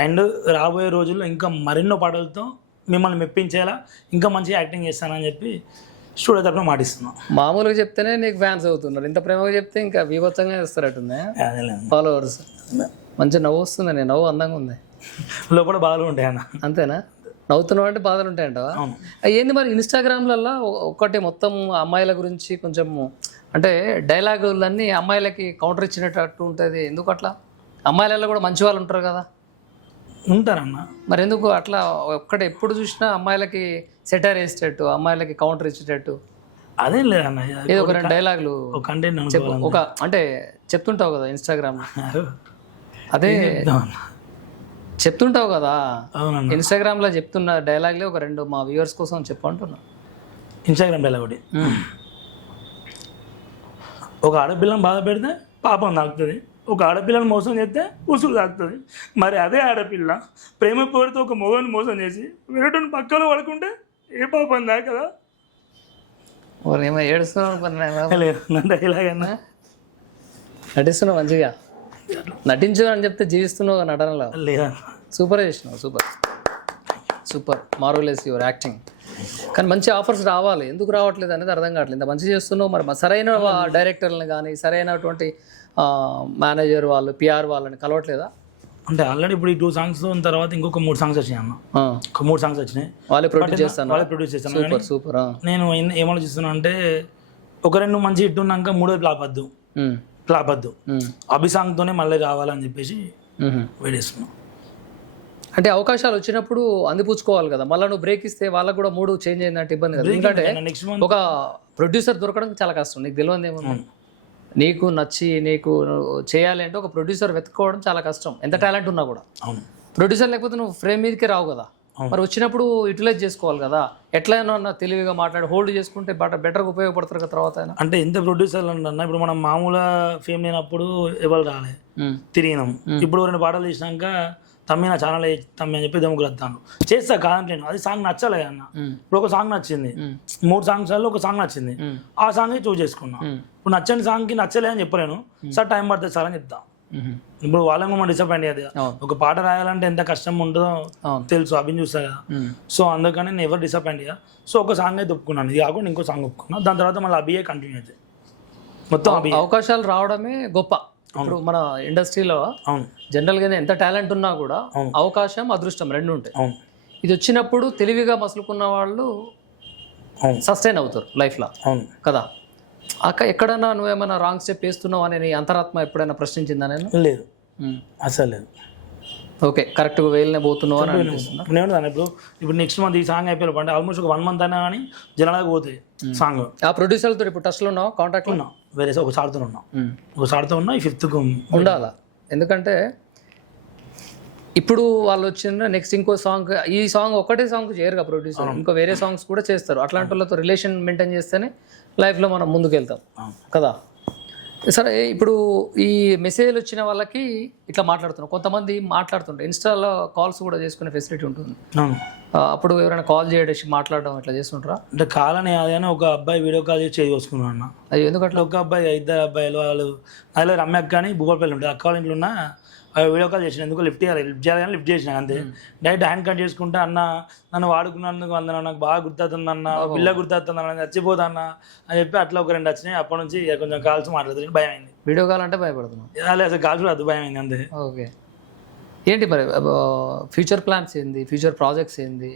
అండ్ రాబోయే రోజుల్లో ఇంకా మరెన్నో పాటలతో మిమ్మల్ని మెప్పించేలా ఇంకా మంచిగా యాక్టింగ్ చేస్తానని చెప్పి స్టూడియో తరఫున మాటిస్తున్నాం. మామూలుగా చెప్తేనే నీకు ఫ్యాన్స్ అవుతున్నారు, ఇంత ప్రేమగా చెప్తే ఇంకా వివత్సంగా చేస్తారట్టుంది ఫాలోవర్స్. మంచిగా నవ్వు వస్తుంది, నేను నవ్వు అందంగా ఉంది, లోపల బాధలు ఉంటాయి అన్న. అంతేనా? నవ్వుతున్నావు అంటే బాధలు ఉంటాయంటవా? ఏంది మరి ఇన్స్టాగ్రామ్లలో ఒక్కటి మొత్తం అమ్మాయిల గురించి కొంచెం అంటే డైలాగులన్నీ అమ్మాయిలకి కౌంటర్ ఇచ్చినట్టు ఉంటుంది, ఎందుకు అట్లా? అమ్మాయిలలో కూడా మంచి వాళ్ళు ఉంటారు కదా. ఉంటారన్న, మరి ఎందుకు అట్లా ఒక్కటి ఎప్పుడు చూసినా అమ్మాయిలకి సెటైర్ వేసేటట్టు, అమ్మాయిలకి కౌంటర్ ఇచ్చేటట్టు? అదేం లేదన్న, ఏదో ఒక 2 డైలాగులు ఒక అంటే చెప్తుంటావు కదా ఇన్స్టాగ్రామ్, అదే చెప్తుంటావు కదా ఇన్స్టాగ్రామ్లో చెప్తున్న డైలాగ్లే ఒక 2 మా వ్యూవర్స్ కోసం చెప్పు అంటున్నా. ఇన్స్టాగ్రామ్ డైలాగ్ ఒకటి, ఒక ఆడపిల్లని బాధ పెడితే పాపం తాకుతుంది, ఒక ఆడపిల్లని మోసం చేస్తే ఉసురు తాకుతుంది. మరి అదే ఆడపిల్ల ప్రేమ పేరుతో ఒక మొగని మోసం చేసి వేరేటోని పక్కలో పడుకుంటే ఏ పాపం దా కదా. ఏమో ఏడుస్తున్నావు డైలాగన్నా, నటిస్తున్నావు మంచిగా, నటించు అని చెప్తే జీవిస్తున్నావు నటనలో. లేదా సూపర్ చేసినావు, super super, marvellous your acting. కానీ మంచి ఆఫర్స్ రావాలి, ఎందుకు రావట్లేదు అనేది అర్థం కావట్లేదు. ఇంత మంచి చేస్తున్నావు, మరి సరైన డైరెక్టర్లను కానీ సరైనటువంటి మేనేజర్ వాళ్ళు పిఆర్ వాళ్ళని కలవట్లేదా? అంటే ఆల్రెడీ ఇప్పుడు ఈ 2 songs తర్వాత ఇంకొక 3 songs వచ్చినాయి అన్న. ఒక 3 songs వచ్చినాయి, వాళ్ళే ప్రొడ్యూస్ చేస్తాను. Super super. నేను ఏమాలోచిస్తున్నా అంటే ఒక 2 మంచి హిట్ ఉన్నాక 3వ ఫ్లాప్ వద్దు, అభిసాంగ్తోనే మళ్ళీ రావాలని చెప్పేసి వేడేస్తున్నాం. అంటే అవకాశాలు వచ్చినప్పుడు అందిపుచ్చుకోవాలి కదా, మళ్ళీ నువ్వు బ్రేక్ ఇస్తే వాళ్ళకు కూడా మూడు చేంజ్ అయిందంటే ఇబ్బంది కదా. ఎందుకంటే ఒక ప్రొడ్యూసర్ దొరకడం చాలా కష్టం, నీకు తెలియదు ఏమన్నా. నీకు నచ్చి నీకు చేయాలి అంటే ఒక ప్రొడ్యూసర్ వెతుక్కోవడం చాలా కష్టం, ఎంత టాలెంట్ ఉన్నా కూడా. ప్రొడ్యూసర్ లేకపోతే నువ్వు ఫ్రేమ్ మీదకే రావు కదా. మరి వచ్చినప్పుడు యూటిలైజ్ చేసుకోవాలి కదా, ఎట్లయినా తెలివిగా మాట్లాడి హోల్డ్ చేసుకుంటే బెటర్గా ఉపయోగపడతారు కదా తర్వాత. అంటే ఎంత ప్రొడ్యూసర్లు అన్న, ఇప్పుడు మనం మామూలుగా ఫేమ్ లేనప్పుడు ఎవరు రాలే తిరిగినాం. ఇప్పుడు 2 పాటలు తీసినాక తమ్మి నా ఛానల్ తమ్మి అని చెప్పి దమ్ముకు వస్తాను చేస్తా కాదంటే అది సాంగ్ నచ్చలే అన్న. ఇప్పుడు ఒక సాంగ్ నచ్చింది, 3 సాంగ్స్లో ఒక సాంగ్ నచ్చింది, ఆ సాంగ్ చూస్ చేసుకున్నా. ఇప్పుడు నచ్చని సాంగ్కి నచ్చలే అని చెప్పలేను, సార్ టైం పడుతుంది సార్ అని చెప్తా. ఇప్పుడు వాళ్ళని మనం డిసప్పాయింట్ అయ్యేది. ఒక పాట రాయాలంటే ఎంత కష్టం ఉంటుందో తెలుసు, అభిని చూస్తా కదా. సో అందుకని నేను ఎవరు డిసప్పాయింట్ అయ్యా. సో ఒక సాంగ్ అయితే ఒప్పుకున్నాను, ఇది కాకుండా ఇంకో సాంగ్ ఒప్పుకున్నా. దాని తర్వాత మళ్ళీ అభియే కంటిన్యూ అవుతుంది మొత్తం. అవకాశాలు రావడమే గొప్ప. ఇప్పుడు మన ఇండస్ట్రీలో అవును జనరల్గా ఎంత టాలెంట్ ఉన్నా కూడా అవకాశం అదృష్టం రెండు ఉంటాయి. అవును, ఇది వచ్చినప్పుడు తెలివిగా మసులుకున్న వాళ్ళు సస్టైన్ అవుతారు లైఫ్లో. అవును కదా అక్క, ఎక్కడన్నా నువ్వేమైనా రాంగ్ స్టెప్ వేస్తున్నావు అని నీ అంతరాత్మ ఎప్పుడైనా ప్రశ్నించిందా? నేను లేదు, అసలు లేదు. ఓకే, కరెక్ట్గా వేలనే పోతున్నావు అని అనిపిస్తుందా? నేను ఇప్పుడు నెక్స్ట్ మంత్ ఈ సాంగ్ అయిపోయి అంటే ఆల్మోస్ట్ ఒక 1 month అయినా కానీ జనాలకు పోతాయి సాంగ్. ఆ ప్రొడ్యూసర్లతో ఇప్పుడు టచ్లో ఉన్నావు, కాంటాక్ట్లో ఉన్నా, వేరే ఒక సార్తో ఉన్నా, ఒక సార్తో ఉన్నా. ఈ 5th ఉండాలా, ఎందుకంటే ఇప్పుడు వాళ్ళు వచ్చిన నెక్స్ట్ ఇంకో సాంగ్, ఈ సాంగ్ ఒకటే సాంగ్ చేయరుగా ప్రొడ్యూసర్, ఇంకో వేరే సాంగ్స్ కూడా చేస్తారు. అట్లాంటి వాళ్ళతో రిలేషన్ మెయింటైన్ చేస్తేనే లైఫ్లో మనం ముందుకు వెళ్తాం కదా. సరే, ఇప్పుడు ఈ మెసేజ్లు వచ్చిన వాళ్ళకి ఇట్లా మాట్లాడుతున్నాం, కొంతమంది మాట్లాడుతుంటారు, ఇన్స్టాలో కాల్స్ కూడా చేసుకునే ఫెసిలిటీ ఉంటుంది. అప్పుడు ఎవరైనా కాల్ చేయడం మాట్లాడడం ఇట్లా చేస్తుంటారా? అంటే కాలని అది అని ఒక అబ్బాయి వీడియో కాల్ చేసి చేసుకున్నాను అన్న. అది ఎందుకంటే ఒక అబ్బాయి 2 అబ్బాయిలు వాళ్ళు అలా రమ్యకు కానీ భూపాలపల్లి ఉంటుంది, అక్క వాళ్ళ ఇంట్లో ఉన్న వీడియో కాల్ చేసిన. ఎందుకు లిఫ్ట్ చేయాలని లిఫ్ట్ చేసిన అంతే. డైరెక్ట్ హ్యాండ్ కట్ చేసుకుంటే, అన్న నన్ను వాడుకున్నందుకు అందరూ నాకు బాగా గుర్తవుతుంది అన్న, పిల్ల గుర్తవుతుంది అన్న, చచ్చిపోతా అన్న అని చెప్పి అట్లా ఒక 2 వచ్చినాయి. అప్పటి నుంచి కొంచెం కాల్స్ మాట్లాడుతుంది, భయం అయింది. వీడియో కాల్ అంటే భయపడుతున్నాం, అసలు కాల్స్ కూడా అది భయం అయింది అంతే. ఓకే, ఏంటి మరి ఫ్యూచర్ ప్లాన్స్ ఏంది, ఫ్యూచర్ ప్రాజెక్ట్స్ ఏంది,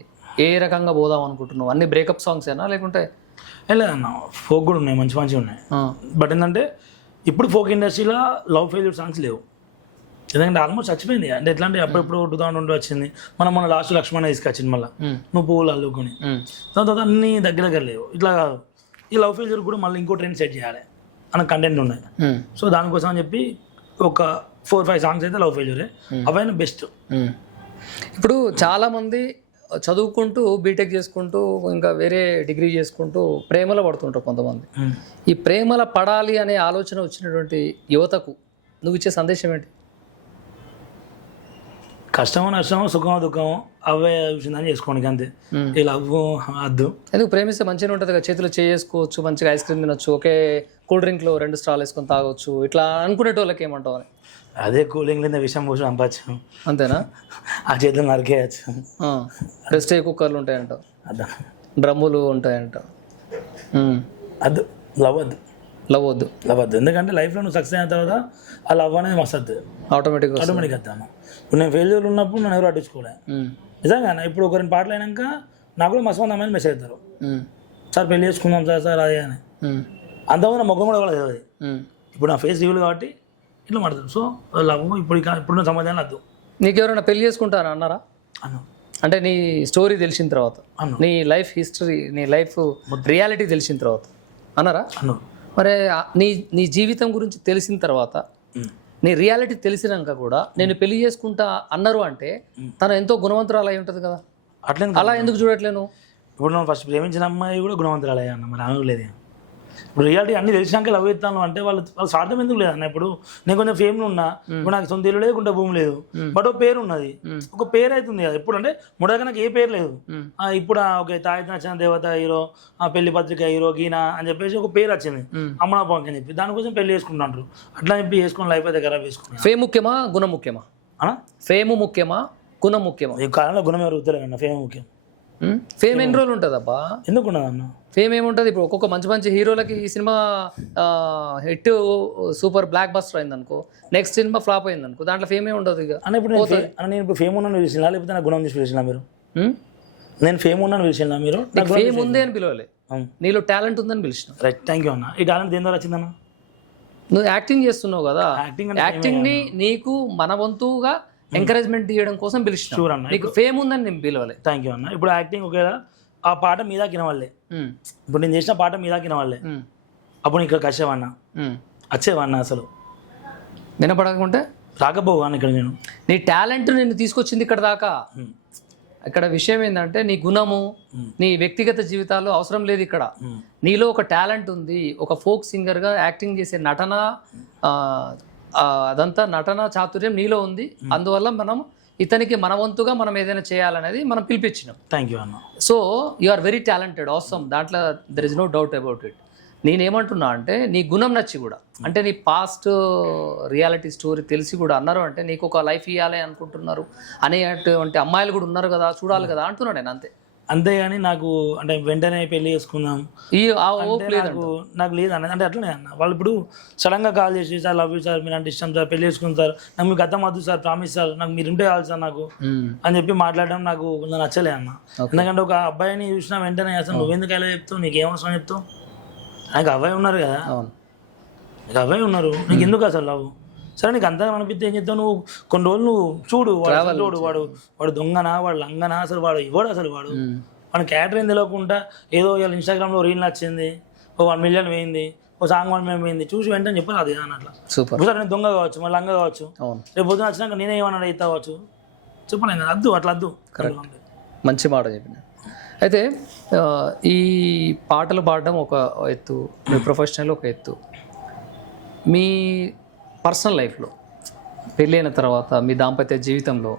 ఏ రకంగా పోదాం అనుకుంటున్నావు? అన్ని బ్రేకప్ సాంగ్స్ ఏనా లేకుంటే? లేదన్న, ఫోక్ కూడా ఉన్నాయి, మంచి మంచిగా ఉన్నాయి. బట్ ఏంటంటే ఇప్పుడు ఫోక్ ఇండస్ట్రీలో లవ్ ఫెయిల్యూర్ సాంగ్స్ లేవు, ఎందుకంటే ఆల్మోస్ట్ చచ్చిపోయింది. అంటే ఎట్లా అంటే అప్పుడప్పుడు 2020 వచ్చింది, మనం మన లాస్ట్ లక్ష్మణ తీసుకొచ్చింది మళ్ళీ, నువ్వు పువ్వులు అల్లుకొని. దాని తర్వాత అన్ని దగ్గర లేవు. ఇట్లా కాదు, ఈ లవ్ ఫెయిల్యూర్ కూడా మళ్ళీ ఇంకో ట్రెండ్ సెట్ చేయాలి అన్న కంటెంట్ ఉన్నాయి. సో దానికోసం అని చెప్పి ఒక 4-5 సాంగ్స్ అయితే లవ్ ఫెయిల్యూరే, అవైనా బెస్ట్. ఇప్పుడు చాలామంది చదువుకుంటూ బీటెక్ చేసుకుంటూ ఇంకా వేరే డిగ్రీ చేసుకుంటూ ప్రేమలో పడుతుంటారు కొంతమంది. ఈ ప్రేమలో పడాలి అనే ఆలోచన వచ్చినటువంటి యువతకు నువ్వు ఇచ్చే సందేశం ఏంటి? కష్టమో నష్టమో సుఖమో దుఃఖమో అవే విషయాన్ని చేసుకోండి అంతే, ఇలా వద్దు. ఎందుకు ప్రేమిస్తే మంచిగా ఉంటుంది కదా, చేతిలో చేసుకోవచ్చు, మంచిగా ఐస్ క్రీమ్ తినొచ్చు, ఒకే కూల్ డ్రింక్లో 2 స్ట్రాలు వేసుకొని తాగొచ్చు, ఇట్లా అనుకునేటోళ్ళకి ఏమంటావు అని? అదే కూలింగ్ లేదా విషయం పోసి పంపచ్చు అంతేనా? ఆ చేతులు నరికేయచ్చు. ప్రెస్టేజ్ కుక్కర్లు ఉంటాయంట, డ్రమ్ములు ఉంటాయంట. అద్దు, లవ్ వద్దు, లవ్ వద్దు, లవ్ వద్దు. ఎందుకంటే లైఫ్లో నువ్వు సక్సెస్ అయిన తర్వాత ఆ లవ్ అనేది మస్తు వద్దు, ఆటోమేటిక్గా వద్దాను. ఇప్పుడు నేను ఫెయిల్యూర్ ఉన్నప్పుడు నన్ను ఎవరు అడ్డించుకోలే నిజంగా. ఇప్పుడు ఒక 2 పాటలు అయినాక నాకు కూడా మస్తు మంది అమ్మాయిలు మెసేజ్ అవుతారు, సార్ పెళ్లి చేసుకుందాం సార్ అదే అని. అంతకుముందు నా ముఖం కూడా కూడా తెలియదు, ఇప్పుడు నా ఫేస్ రివ్యూలు కాబట్టి ఇట్లా మాట్లాడతారు. సో లవ్ ఇప్పుడు సమాధానం వద్దు. నీకు ఎవరైనా పెళ్లి చేసుకుంటారా అన్నారా? అన్న, అంటే నీ స్టోరీ తెలిసిన తర్వాత, నీ లైఫ్ హిస్టరీ, నీ లైఫ్ రియాలిటీ తెలిసిన తర్వాత అన్నారా? మరి నీ జీవితం గురించి తెలిసిన తర్వాత, నీ రియాలిటీ తెలిసినాక కూడా నేను పెళ్లి చేసుకుంటా అన్నారు అంటే తను ఎంతో గుణవంతురాలు అయి ఉంటుంది కదా. అలా ఎందుకు చూడట్లేను? ఇప్పుడు నేను ఫస్ట్ ప్రేమించిన అమ్మాయి కూడా గుణవంతురాలయ్యా అన్న, మరి ఆమె లేదు. ఇప్పుడు రియాలిటీ అన్ని తెలిసినాక లవ్ చేస్తాను అంటే వాళ్ళు స్వార్థం ఎందుకు లేదన్న. ఇప్పుడు నేను కొంచెం ఫేమ్లో ఉన్నా, ఇప్పుడు నాకు సొంత ఇల్లు లేకుండా భూమి లేదు, బట్ ఒక పేరు ఉన్నది, ఒక పేరు అవుతుంది కదా. ఇప్పుడు అంటే మొదటగా నాకు ఏ పేరు లేదు, ఇప్పుడు ఒక తాయిత నచ్చిన దేవత హీరో, పెళ్లి పత్రిక హీరో గీనా అని చెప్పేసి ఒక పేరు వచ్చింది, అమ్మనా పంక్ అని చెప్పి, దానికోసం పెళ్లి చేసుకుంటారు. అట్లా చెప్పి చేసుకుని లైఫ్ అయితే ఖరాబ్ చేసుకున్నాను. ఫేమ్ ముఖ్యమా గుణం ముఖ్యమా? ఫేమ్ ముఖ్యమా గుణం ముఖ్యమా? ఈ కాలంలో గుణం ఎవరు ఉత్తలేదన్న, ఫేమ్ ముఖ్యం. ఫేమ్ ఎన్ని రోజులు ఉంటుంది అబ్బా? ఎందుకు ఉన్నది అన్న ఫేమ్ ఏముంటుంది? ఇప్పుడు ఒక్కొక్క మంచి మంచి హీరోలకి ఈ cinema hit super block buster అయింది అనుకో, నెక్స్ట్ సినిమా ఫ్లాప్ అయింది అనుకో, దాంట్లో ఫేమ్ ఏమి ఉండదు. ఇక అన్న ఇప్పుడు నేను ఇప్పుడు ఫేమ్ ఉన్నాను పిలిచినా, లేకపోతే నా గుణం చూసి పిలిచినా మీరు? నేను ఫేమ్ ఉన్నాను పిలిచినా మీరు? ఫేమ్ ఉంది అని పిలవలే, నీలో టాలెంట్ ఉందని పిలిచిన. రైట్, థ్యాంక్ యూ అన్న. ఈ టాలెంట్ దేని ద్వారా వచ్చిందన్న? నువ్వు యాక్టింగ్ చేస్తున్నావు కదా, యాక్టింగ్ని నీకు మన వంతుగా ఎంకరేజ్మెంట్ చేయడం కోసం పిలిచిన. షూర్ అన్న, నీకు ఫేమ్ ఉందని నేను పిలవలే. థ్యాంక్ యూ అన్న. ఇప్పుడు యాక్టింగ్ ఒకవేళ ఆ పాట మీద కినవాళ్ళే, ఇప్పుడు నేను చేసిన పాట మీద కినవాళ్ళే, అప్పుడు ఇక్కడ వచ్చేవన్నా వచ్చేవన్నా అసలు వినపడకుంటే రాకపోవు అన్న. ఇక్కడ నేను నీ టాలెంట్ నిన్ను తీసుకొచ్చింది ఇక్కడ దాకా. ఇక్కడ విషయం ఏంటంటే నీ గుణము, నీ వ్యక్తిగత జీవితాలు అవసరం లేదు. ఇక్కడ నీలో ఒక టాలెంట్ ఉంది, ఒక ఫోక్ సింగర్గా యాక్టింగ్ చేసే నటన, అదంతా నటన చాతుర్యం నీలో ఉంది. అందువల్ల మనం ఇతనికి మన వంతుగా మనం ఏదైనా చేయాలనేది మనం పిలిపించినాం. థ్యాంక్ యూ అన్న. So you are very talented, awesome, దాంట్లో there is no doubt about it. నేనేమంటున్నా అంటే నీ గుణం నచ్చి కూడా, అంటే నీ పాస్ట్ రియాలిటీ స్టోరీ తెలిసి కూడా అన్నారు అంటే నీకు ఒక లైఫ్ ఇవ్వాలి అనుకుంటున్నారు అనేటువంటి అమ్మాయిలు కూడా ఉన్నారు కదా, చూడాలి కదా అంటున్నాడు నేను. అంతే. అంతేగాని నాకు అంటే వెంటనే పెళ్లి చేసుకుందాం నాకు లేదు అన్నది అంటే అట్లనే అన్న. వాళ్ళు ఇప్పుడు సడన్గా కాల్ చేసి సార్ లవ్ యూ సార్, మీరు అంటే ఇష్టం సార్, పెళ్లి చేసుకుంది సార్, నాకు మీకు గతం వద్దు సార్, ప్రామిస్ సార్, నాకు మీరు ఉంటే కావాలి సార్ నాకు అని చెప్పి మాట్లాడడం నాకు కొంచెం నచ్చలే అన్న. ఎందుకంటే ఒక అబ్బాయిని చూసిన వెంటనే అసలు నువ్వెందుకు ఎలా చెప్తావు, నీకు ఏం అవసరం చెప్తావు, నాకు అబ్బాయి ఉన్నారు కదా, నీకు అబ్బాయి ఉన్నారు, నీకు ఎందుకు అసలు లవ్, సరే నీకు అంతగా అనిపిస్తే ఏం చెప్తావు, నువ్వు కొన్ని రోజులు నువ్వు చూడు, వాడు దొంగనా, వాడు లంగనా, అసలు వాడు ఇవ్వడు, అసలు వాడు క్యారెక్టర్ ఏం తెలియకుండా ఏదో ఇవాళ ఇన్స్టాగ్రామ్లో రీల్ నచ్చింది, ఓ 1 మిలియన్ పోయింది, ఓ సాంగ్ 1 మిలియన్ పోయింది, చూసి వెంటనే చెప్పారు అది అని అట్లా. సరే నేను దొంగ కావచ్చు, మళ్ళీ లంగ కావచ్చు, రేపు పొద్దున వచ్చినాక నేనే ఏమన్నా అయితే కావచ్చు, చెప్పలేను కదా, అద్దు అట్లా అద్దు. మంచి మాట చెప్పిన. అయితే ఈ పాటలు పాడడం ఒక ఎత్తు, మీ ప్రొఫెషనల్ ఒక ఎత్తు, మీ పర్సనల్ లైఫ్లో పెళ్ళైన తర్వాత మీ దాంపత్య జీవితంలో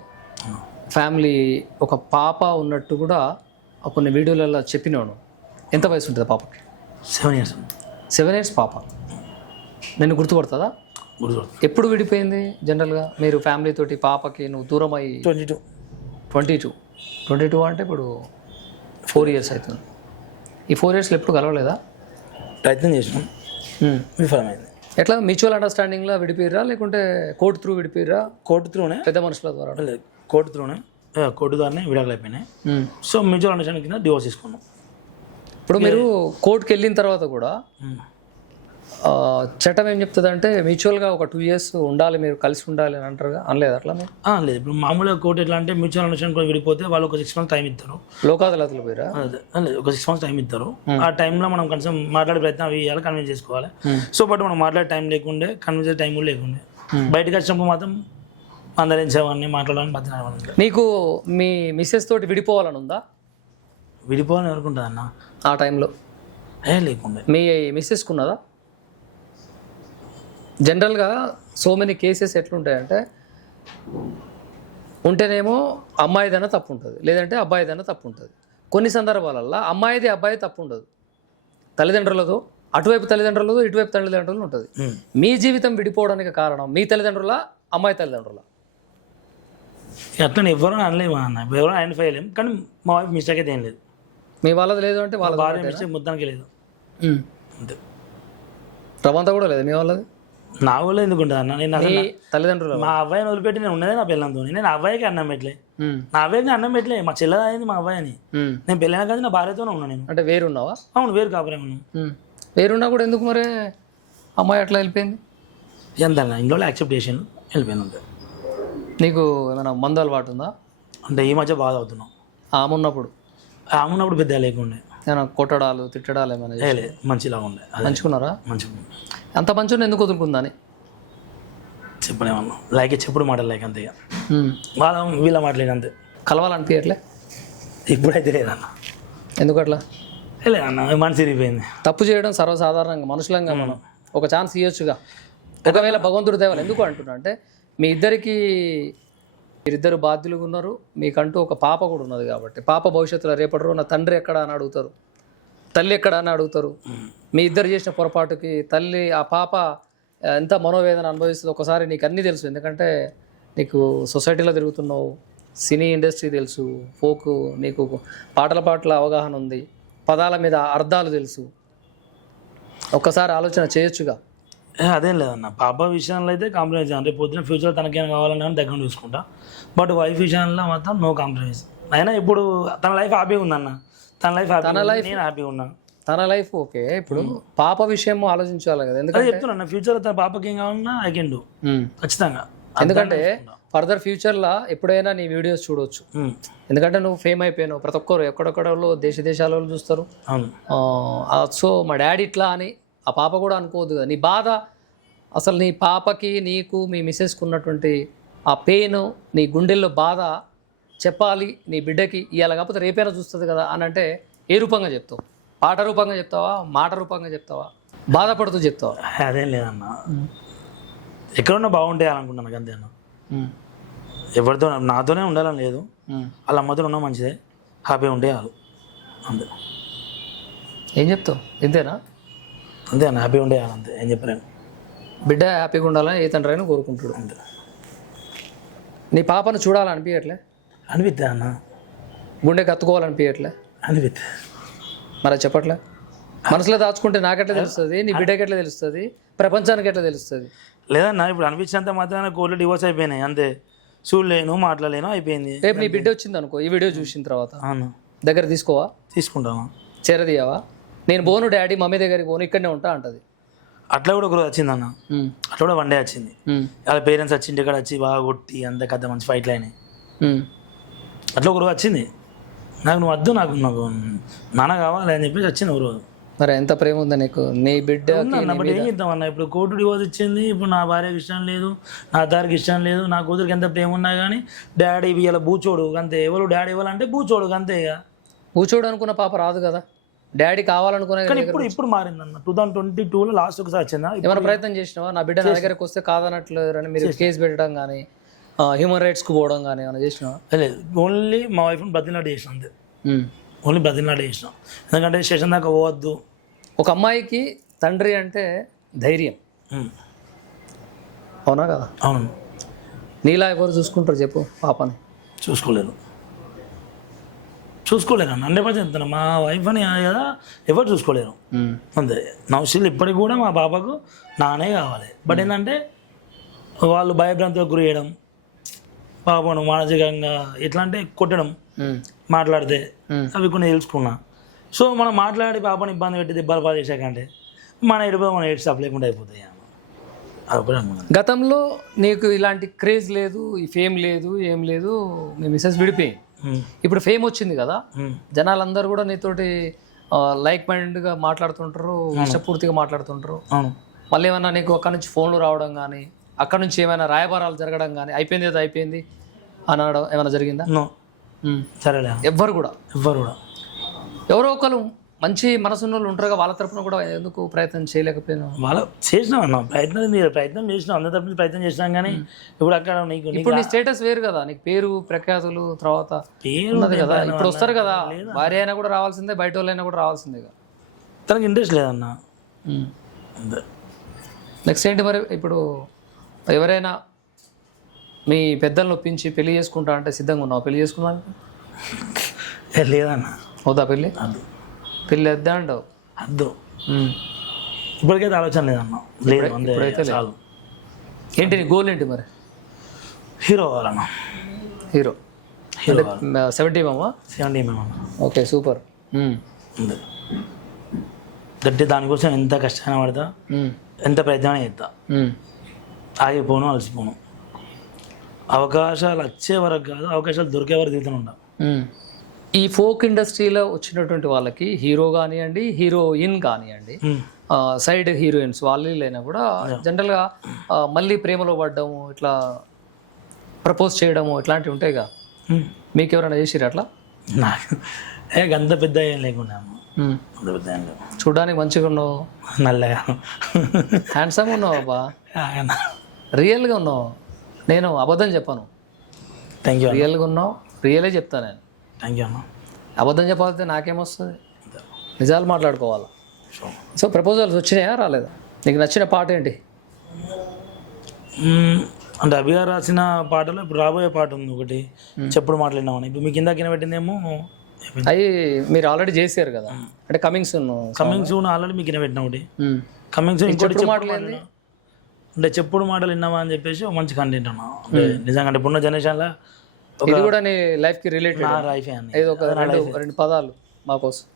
ఫ్యామిలీ ఒక పాప ఉన్నట్టు కూడా కొన్ని వీడియోలలో చెప్పినాను. ఎంత వయసు ఉంటుంది పాపకి? 7 years. 7 years పాప. నేను గుర్తుపడుతుందా? ఎప్పుడు విడిపోయింది జనరల్గా మీరు ఫ్యామిలీ తోటి? పాపకి నువ్వు దూరం అయ్యి 22 అంటే ఇప్పుడు 4 years అవుతుంది. ఈ 4 yearsలో ఎప్పుడు కలవలేదా? ప్రయత్నం చేసినాం, విఫలమైంది. ఎట్లా మ్యూచువల్ అండర్స్టాండింగ్లో విడిపోయిరా లేకుంటే కోర్టు త్రూ విడిపోయిరా? కోర్టు త్రూనే, పెద్ద మనుషుల ద్వారా? లేదు, కోర్టు త్రూనే, కోర్టు ద్వారానే విడాకులు అయిపోయినాయి. సో మ్యూచువల్ అండర్స్టాండింగ్ కింద డివోర్స్ తీసుకున్నాం. ఇప్పుడు మీరు కోర్టుకి వెళ్ళిన తర్వాత కూడా చట్టం ఏం చెప్తుంది అంటే మ్యూచువల్గా ఒక 2 years ఉండాలి, మీరు కలిసి ఉండాలి అని అంటారుగా, అనలేదు అట్లా మీరు? లేదు, ఇప్పుడు మామూలుగా కోర్టు ఎట్లా అంటే మ్యూచువల్ అండర్స్టాండింగ్ కూడా విడిపోతే వాళ్ళు ఒక 6 months టైం ఇస్తారు. లోకాదాలతలో పోయిరా? లేదు, ఒక 6 months టైం ఇస్తారు. ఆ టైంలో మనం కొంచెం మాట్లాడే ప్రయత్నం అవి ఇవ్వాలి, కన్విన్స్ చేసుకోవాలి. సో బట్ మనం మాట్లాడే టైం లేకుండే, కన్విన్స్ టైం కూడా లేకుండే, బయటకు వచ్చినప్పుడు మాత్రం అందరించేవాడిని, మాట్లాడాలని బతికేవాడిని. నీకు మీ మిస్సెస్ తోటి విడిపోవాలని ఉందా? విడిపోవాలని ఎవరుకుంటుంది అన్న ఆ టైంలో? లేకుండే. మీ మిస్సెస్కి ఉన్నదా? జనరల్గా సో మెనీ కేసెస్ ఎట్లుంటాయంటే ఉంటేనేమో అమ్మాయిదైనా తప్పు ఉంటుంది, లేదంటే అబ్బాయిదైనా తప్పు ఉంటుంది. కొన్ని సందర్భాలల్లో అమ్మాయిది అబ్బాయి తప్పు ఉండదు, తల్లిదండ్రులతో, అటువైపు తల్లిదండ్రులతో ఇటువైపు తల్లిదండ్రులు ఉంటుంది. మీ జీవితం విడిపోవడానికి కారణం మీ తల్లిదండ్రుల, అమ్మాయి తల్లిదండ్రుల? అట్లా ఎవరో అనలేము అన్న, ఎవరో ఐడెంటిఫై చేయలేము, కానీ మా వైఫ్ మిస్టేక్ అయితే ఏం లేదు. మీ వాళ్ళది లేదు అంటే వాళ్ళ భార్య మిస్టేక్ మొత్తానికి లేదు, అంతే. రవంతా కూడా లేదు మీ వాళ్ళది? నా వల్ల ఎందుకు ఉంటుంది అన్న, నేను అసలు తల్లిదండ్రులు మా అబ్బాయిని వదిలిపెట్టి నేను ఉన్నదే నా పిల్లలతో, నేను అబ్బాయికి అన్నం పెట్టలే, నా అబ్బాయికి అన్నం పెట్టలే, మా చెల్లె అయింది మా అబ్బాయి అని, నేను పెళ్ళైనా కానీ నా భార్యతోనే ఉన్నా నేను. అంటే వేరున్నావా? అవును, వేరు కాపురం ఉన్నాను. వేరున్నా కూడా ఎందుకు మరి అమ్మాయి అట్లా వెళ్ళిపోయింది? ఎంత అన్న ఇంట్లో యాక్సెప్టేషన్ వెళ్ళిపోయింది అంతే. నీకు ఏమైనా మందు అలవాటు ఉందా? అంటే ఈ మధ్య బాధ అవుతున్నాం. ఆమె ఉన్నప్పుడు పెద్ద లేకుండే, ఏమైనా కొట్టడాలు తిట్టడాలు ఏమైనా? లేదు, మంచిలాగా ఉండే. మంచుకున్నారా? మంచిగా. అంత మంచిగా ఎందుకు వదులుకుందని చెప్పలేమన్నా, లైక్ చెప్పుడు మాటలు లైక్ అంతే, వాళ్ళ వీళ్ళ మాటలేదు అంతే. కలవాలనిపించట్లే ఇప్పుడైతే లేదన్న. ఎందుకు అట్లా? లేదన్న, మనసు ఇరిగిపోయింది. తప్పు చేయడం సర్వసాధారణంగా, మనుషులంగా మనం ఒక ఛాన్స్ ఇవ్వచ్చుగా, ఒకవేళ భగవంతుడు దేవాలి. ఎందుకు అంటున్నా అంటే మీరిద్దరు బాధ్యులుగా ఉన్నారు, మీకంటూ ఒక పాప కూడా ఉన్నది కాబట్టి, పాప భవిష్యత్తులో రేపటి రోజున తండ్రి ఎక్కడ అని అడుగుతారు, తల్లి ఎక్కడ అని అడుగుతారు. మీ ఇద్దరు చేసిన పొరపాటుకి తల్లి, ఆ పాప ఎంత మనోవేదన అనుభవిస్తుంది ఒకసారి నీకు అన్నీ తెలుసు. ఎందుకంటే నీకు సొసైటీలో తిరుగుతున్నావు, సినీ ఇండస్ట్రీ తెలుసు, ఫోక్, నీకు పాటల అవగాహన ఉంది, పదాల మీద అర్థాలు తెలుసు. ఒక్కసారి ఆలోచన చేయొచ్చుగా. అదేం లేదన్న, పాప విషయంలో అయితే కాంప్రమైజ్, అంటే పొద్దున ఫ్యూచర్ తనకేమైనా కావాలని దగ్గర చూసుకుంటా, బట్ వైఫ్ విషయంలో మాత్రం నో కాంప్రమైజ్. అయినా ఇప్పుడు తన లైఫ్ హ్యాపీగా ఉందన్న, తన లైఫ్ నేను హ్యాపీగా ఉన్నా, తన లైఫ్ ఓకే. ఇప్పుడు పాప విషయం ఆలోచించాలి కదా, ఎందుకంటే చెప్తున్నా ఫ్యూచర్ తన పాపకి ఏం కావాలన్నా ఐ కెన్ డూ ఖచ్చితంగా. ఎందుకంటే ఫర్దర్ ఫ్యూచర్లో ఎప్పుడైనా నీ వీడియోస్ చూడవచ్చు, ఎందుకంటే నువ్వు ఫేమ్ అయిపోయినావు, ప్రతి ఒక్కరు ఎక్కడెక్కడో దేశాల వాళ్ళు చూస్తారు. సో మా డాడీ ఇట్లా అని ఆ పాప కూడా అనుకోవద్దు కదా. నీ బాధ అసలు నీ పాపకి, నీకు, మీ మిస్సెస్కి ఉన్నటువంటి ఆ పెయిన్, నీ గుండెల్లో బాధ చెప్పాలి నీ బిడ్డకి ఇవాళ, కాకపోతే రేపైనా చూస్తుంది కదా అని అంటే ఏ రూపంగా చెప్తావు? పాట రూపంగా చెప్తావా, మాట రూపంగా చెప్తావా, బాధపడుతూ చెప్తావా? అదేం లేదన్న, ఎక్కడున్నా బాగుంటాయి అనుకుంటున్నాను అంతే అన్న. ఎవరితో నాతోనే ఉండాలని లేదు, వాళ్ళ అమ్మతో ఉన్నా మంచిదే, హ్యాపీగా ఉంటే చాలు అంతే. ఏం చెప్తావు? ఇంతేనా? అంతే అన్న, హ్యాపీ ఉండే అంతే, ఏం చెప్పలేను. బిడ్డ హ్యాపీగా ఉండాలని ఏ తండ్రి అయినా కోరుకుంటాడు. అంతే నీ పాపను చూడాలనిపించట్లే? అనిపిద్దా అన్న, గుండె కత్తుకోవాలనిపించట్లే? అనిపిద్దా. మరి అది చెప్పట్లే? మనసులో దాచుకుంటే నాకెట్లా తెలుస్తుంది, నీ బిడ్డకి ఎట్లా తెలుస్తుంది, ప్రపంచానికి ఎట్లా తెలుస్తుంది? లేదన్నా, ఇప్పుడు అనిపించినంత మాత్రాన కోర్టులో డివోర్స్ అయిపోయినాయి అంతే. చూడలేను, మాట్లాడలేను, అయిపోయింది. రేపు నీ బిడ్డ వచ్చింది అనుకో, ఈ వీడియో చూసిన తర్వాత అవును, దగ్గర తీసుకోవా? తీసుకుంటాను. చేరదీయవా? నేను పోను డాడీ, మమ్మీ దగ్గరికి పోను, ఇక్కడనే ఉంటా అంటది. అట్లా కూడా ఒకరోజు వచ్చింది అన్న, అట్లా కూడా వన్ డే వచ్చింది. వాళ్ళ పేరెంట్స్ వచ్చి ఇంటికాడ వచ్చి బాగా కొట్టి అంత కథ మంచి ఫైట్లు అయినాయి. అట్లా ఒకరోజు వచ్చింది, నాకు నువ్వు వద్దు, నాకు నాకు నాన్న కావాలి అని చెప్పేసి వచ్చింది ఒకరోజు. మరి ఎంత ప్రేమ ఉందా నీకు నీ బిడ్డ? బట్ ఏం చేద్దాం అన్న, ఇప్పుడు కోర్టు డివోర్స్ ఇచ్చింది, ఇప్పుడు నా భార్యకి ఇష్టం లేదు, నా అత్తారికి ఇష్టం లేదు, నా కూతురికి ఎంత ప్రేమ ఉన్నా కానీ డాడీ ఇలా బూచోడు అంతే. ఎవరు డాడీ ఇవ్వాలంటే బూచోడు అంతే. ఇక కూర్చోడు అనుకున్న పాప రాదు కదా, డాడీ కావాలనుకునే. కానీ ఇప్పుడు మారిందన్న, 2022లో లాస్ట్ ఒకసారి వచ్చిందా? ఏమైనా ప్రయత్నం చేసినావా? నా బిడ్డ నా దగ్గరకు వస్తే కాదనట్లేదు అని మీరు కేసు పెట్టడం కానీ హ్యూమన్ రైట్స్కి పోవడం కానీ ఏమైనా చేసినావా? లేదు, ఓన్లీ మా వైఫ్ని బతిలాట చేసిన అంతే, ఓన్లీ బతిలాట చేసినాం. ఎందుకంటే స్టేషన్ దాకా పోవద్దు. ఒక అమ్మాయికి తండ్రి అంటే ధైర్యం, అవునా కదా? అవును. నీలా ఎవరు చూసుకుంటారు చెప్పు పాపని? చూసుకోలేరు అన్న, 100% మా వైఫ్ అని కదా ఎవరు చూసుకోలేరు అంతే. నౌషీలు ఇప్పటికి కూడా మా పాపకు నానే కావాలి. బట్ ఏంటంటే వాళ్ళు భయభ్రాంతులకు గురి చేయడం, పాపను మానసికంగా ఎట్లా అంటే కొట్టడం, మాట్లాడితే అవి కొన్ని తెలుసుకున్నా. సో మనం మాట్లాడి పాపని ఇబ్బంది పెట్టి దెబ్బలు పాలు చేసాకంటే మన ఎడిపోయి మన ఎయిడ్స్ లేకుండా అయిపోతాయి. గతంలో నీకు ఇలాంటి క్రేజ్ లేదు, ఈ ఫేమ్ లేదు, ఏం లేదు, మీ మిసెస్ విడిపోయింది. ఇప్పుడు ఫేమ్ వచ్చింది కదా, జనాలందరూ కూడా నీతోటి లైక్ మైండ్గా మాట్లాడుతుంటారు, ఇష్టపూర్తిగా మాట్లాడుతుంటారు. మళ్ళీ ఏమన్నా నీకు అక్కడ నుంచి ఫోన్లు రావడం కానీ, అక్కడ నుంచి ఏమైనా రాయబారాలు జరగడం కానీ, అయిపోయింది ఏదో అయిపోయింది అనడం ఏమైనా జరిగిందా? సరేలే, ఎవ్వరు కూడా ఎవరో ఒకరు మంచి మనసున్న వాళ్ళు ఉంటారుగా, వాళ్ళ తరఫున కూడా ఎందుకు ప్రయత్నం చేయలేకపోయినా? వాళ్ళ చేసినాం అన్న, ప్రయత్నం చేసినాం, అందరి తరఫున ప్రయత్నం చేసినాం. కానీ ఇప్పుడు అక్కడ ఇప్పుడు నీ స్టేటస్ వేరు కదా, నీకు పేరు ప్రఖ్యాతులు తర్వాత ఉన్నది కదా. ఇప్పుడు వస్తారు కదా, భార్య అయినా కూడా రావాల్సిందే, బయట వాళ్ళైనా కూడా రావాల్సిందే కదా. తనకి ఇంట్రెస్ట్ లేదన్న. నెక్స్ట్ ఏంటి మరి? ఇప్పుడు ఎవరైనా మీ పెద్దలను ఒప్పించి పెళ్లి చేసుకుంటా అంటే సిద్ధంగా ఉన్నావు? పెళ్లి చేసుకున్నాను లేదన్న. అవుదా పెళ్ళి? పెళ్ళి వద్దా అంటావు? అద్దు, ఇప్పటికైతే ఆలోచన లేదన్న. లేదు, ఇప్పుడైతే చాలు. ఏంటి నీ గోల్ ఏంటి మరి? హీరో కావాలన్న. హీరో 70 మేమా? 70 మేమా? Okay, super. గట్టి దానికోసం ఎంత కష్టమైనా పడతా, ఎంత ప్రయత్నం చేస్తా, ఆగిపోను, అలసిపోను. అవకాశాలు వచ్చే వరకు కాదు, అవకాశాలు దొరికే వరకు తిరుగుతూనే ఉంటా. ఈ ఫోక్ ఇండస్ట్రీలో వచ్చినటువంటి వాళ్ళకి హీరో కానివ్వండి, హీరోయిన్ కానివ్వండి, సైడ్ హీరోయిన్స్ వాళ్ళైనా కూడా జనరల్గా మళ్ళీ ప్రేమలో పడ్డము, ఇట్లా ప్రపోజ్ చేయడము ఇట్లాంటివి ఉంటాయిగా. మీకు ఎవరైనా చేసిరు అట్లా? నాకు అంత పెద్ద ఏం లేకుండా, అంత పెద్ద ఏం లేవు. చూడడానికి మంచిగా ఉన్నావు, నల్లగా హ్యాండ్సమ్గా ఉన్నావు అబ్బా, రియల్గా ఉన్నావు. నేను అబద్ధం చెప్పాను. Thank you. రియల్గా ఉన్నావు, రియలే చెప్తాను నేను. థ్యాంక్ యూ అన్న. అబద్ధం చెప్పాలంటే నాకేమొస్తుంది? నిజాలు మాట్లాడుకోవాలా. సో ప్రపోజల్స్ వచ్చినాయా, రాలేదా? నీకు నచ్చిన పాట ఏంటి? అంటే అభిగారు రాసిన పాటలో ఇప్పుడు రాబోయే పాట ఉంది ఒకటి, చెప్పుడు మాట్లాడినామని. ఇప్పుడు మీ కింద పెట్టిందేమో అవి మీరు ఆల్రెడీ చేశారు కదా, అంటే కమింగ్ సూన్ ఆల్రెడీ మీకు పెట్టిన ఒకటి. కమింగ్ సూన్ ఇంకోటి మాటలు అంటే చెప్పుడు మాటలు విన్నామా అని చెప్పేసి ఒక మంచి కంటెంట్ అన్నా. నిజంగా ఇప్పుడున్న జనరేషన్లో ఇది కూడా నీ లైఫ్కి రిలేటెడ్ ఏదో ఒక రెండు పదాలు మా కోసం.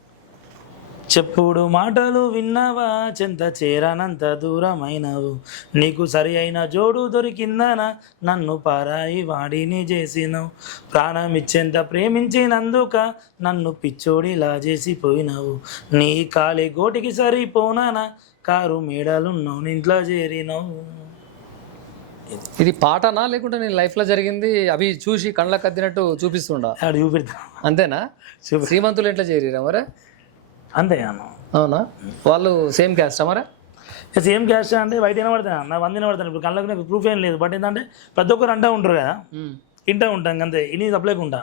చెప్పుడు మాటలు విన్నావా, చెంత చేరానంత దూరమైనవు, నీకు సరి అయిన జోడు దొరికిందనా, నన్ను పారాయి వాడిని చేసినవు, ప్రాణం ఇచ్చేంత ప్రేమించినందుక నన్ను పిచ్చోడిలా చేసిపోయినావు, నీ కాలి గోటికి సరిపోనానా, కారు మేడలున్నావు ఇంట్లో చేరినావు. ఇది పాటనా లేకుంటే నేను లైఫ్లో జరిగింది అవి చూసి కళ్ళకు అద్దినట్టు చూపిస్తుండా? చూపెడతా అంతేనా? శ్రీమంతులు ఎట్లా చేరిరా మరి? అంతే అన్న. అవునా? వాళ్ళు సేమ్ క్యాస్టా మరి? సేమ్ క్యాస్ట్ అంటే బయట వినబడతాను అన్న, 100 వినబడతాను. ఇప్పుడు కళ్ళకు నాకు ప్రూఫ్ ఏం లేదు. బట్ ఏంటంటే ప్రతి ఒక్కరు అంటూ ఉంటారు కదా, ఇంటూ ఉంటాం అంతే. ఇని తప్పలేకుండా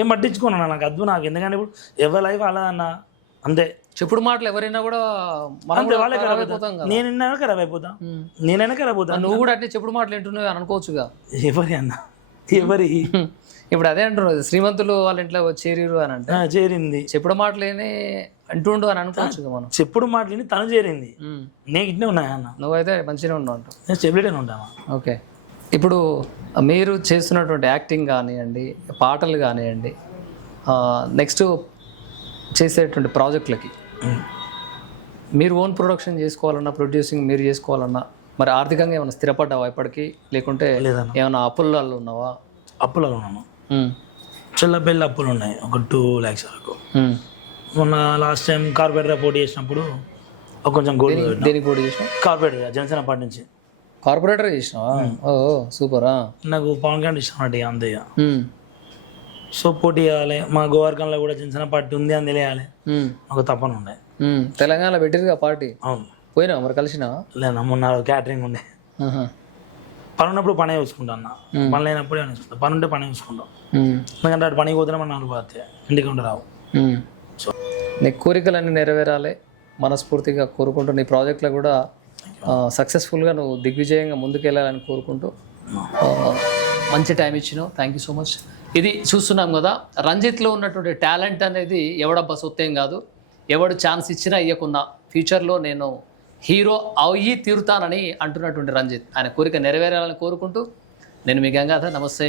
ఏం పట్టించుకున్నాను, నాకు అద్దు నాకు. ఎందుకంటే ఇప్పుడు ఎవరి లైఫ్ అలా అన్న అంతే. చెప్పుడు మాటలు ఎవరైనా కూడా మనం అంతే కూడా వాళ్ళే ఖరాబ్ ఖరాబ్ అయిపోతాం అవుతాం. కదా. నేనైనా ఖరాబ్ అయిపోతా, నేనైనా ఖరాబ్ అవుతా. నువ్వు కూడా అట్లే చెప్పుడు మాటలు వింటున్నావు అని అనుకోవచ్చుగా. ఎవరి అన్న ఎవరి ఇప్పుడు అదే అంటున్నావు, శ్రీమంతులు వాళ్ళ ఇంట్లో చేరిరు అని అంటే చేరింది చెప్పుడు మాటలేనే అంటుండు అని అనుకోవచ్చుగా మనం. చెప్పుడు మాటలని తను చేరింది, నేను ఇట్నే ఉన్నాయా అన్న, నువ్వైతే మంచిగానే ఉన్నావు అంటావు. నేను స్టెబిలిటీనే ఉంటామా. ఓకే, ఇప్పుడు మీరు చేస్తున్నటువంటి యాక్టింగ్ కానివ్వండి, పాటలు కానివ్వండి, నెక్స్ట్ చేసేటువంటి ప్రాజెక్టులకి మీరు ఓన్ ప్రొడక్షన్ చేసుకోవాలన్నా, ప్రొడ్యూసింగ్ మీరు చేసుకోవాలన్నా, మరి ఆర్థికంగా ఏమైనా స్థిరపడ్డావా ఇప్పటికీ, లేకుంటే లేదన్న. ఏమైనా అప్పులలో ఉన్నావా? అప్పులలో ఉన్నాను, చిల్లపెల్లి అప్పులు ఉన్నాయి, ఒక 2 lakhs వరకు. మొన్న లాస్ట్ టైం కార్పొరేటర్ పోటీ చేసినప్పుడు ఒక కొంచెం గోల్డ్ దేనికి పోటీ చేసినావు? కార్పొరేటర్ జనసేన పార్టీ నుంచి కార్పొరేటర్ చేసినావా? ఓ సూపరా. నాకు పవన్ కళ్యాణ్ ఇష్టం అంటే అంతే ఇక. సో పోటీ చేయాలి, మా గోవర్కంలో కూడా జనసేన పార్టీ ఉంది అని తెలియాలి, ఒక తపన ఉండే. తెలంగాణలో పెట్టిరుగా పార్టీ. అవును, పోయినావా మరి, కలిసినావా? లేదా మొన్న క్యాటరింగ్ ఉండే. పని ఉన్నప్పుడు పనే చూసుకుంటా అన్న, పని లేనప్పుడు ఏమైనా చూసుకుంటా, పని ఉంటే పని చూసుకుంటాం. ఎందుకంటే అటు పనికి పోతే మన 4 పోతే ఇంటికి ఉంటే రావు. సో నీ కోరికలన్నీ నెరవేరాలి మనస్ఫూర్తిగా కోరుకుంటూ, నీ ప్రాజెక్ట్లో కూడా సక్సెస్ఫుల్గా నువ్వు దిగ్విజయంగా ముందుకెళ్ళాలని కోరుకుంటూ మంచి టైం ఇచ్చినావు. Thank you so much. ఇది చూస్తున్నాం కదా, రంజిత్లో ఉన్నటువంటి టాలెంట్ అనేది ఎవడబ్బా సొత్తేం కాదు, ఎవడు ఛాన్స్ ఇచ్చినా ఇవ్వకున్నా ఫ్యూచర్లో నేను హీరో అయ్యి తీరుతానని అంటున్నటువంటి రంజిత్, ఆయన కోరిక నెరవేరాలని కోరుకుంటూ నేను మీ గంగాధర్, నమస్తే.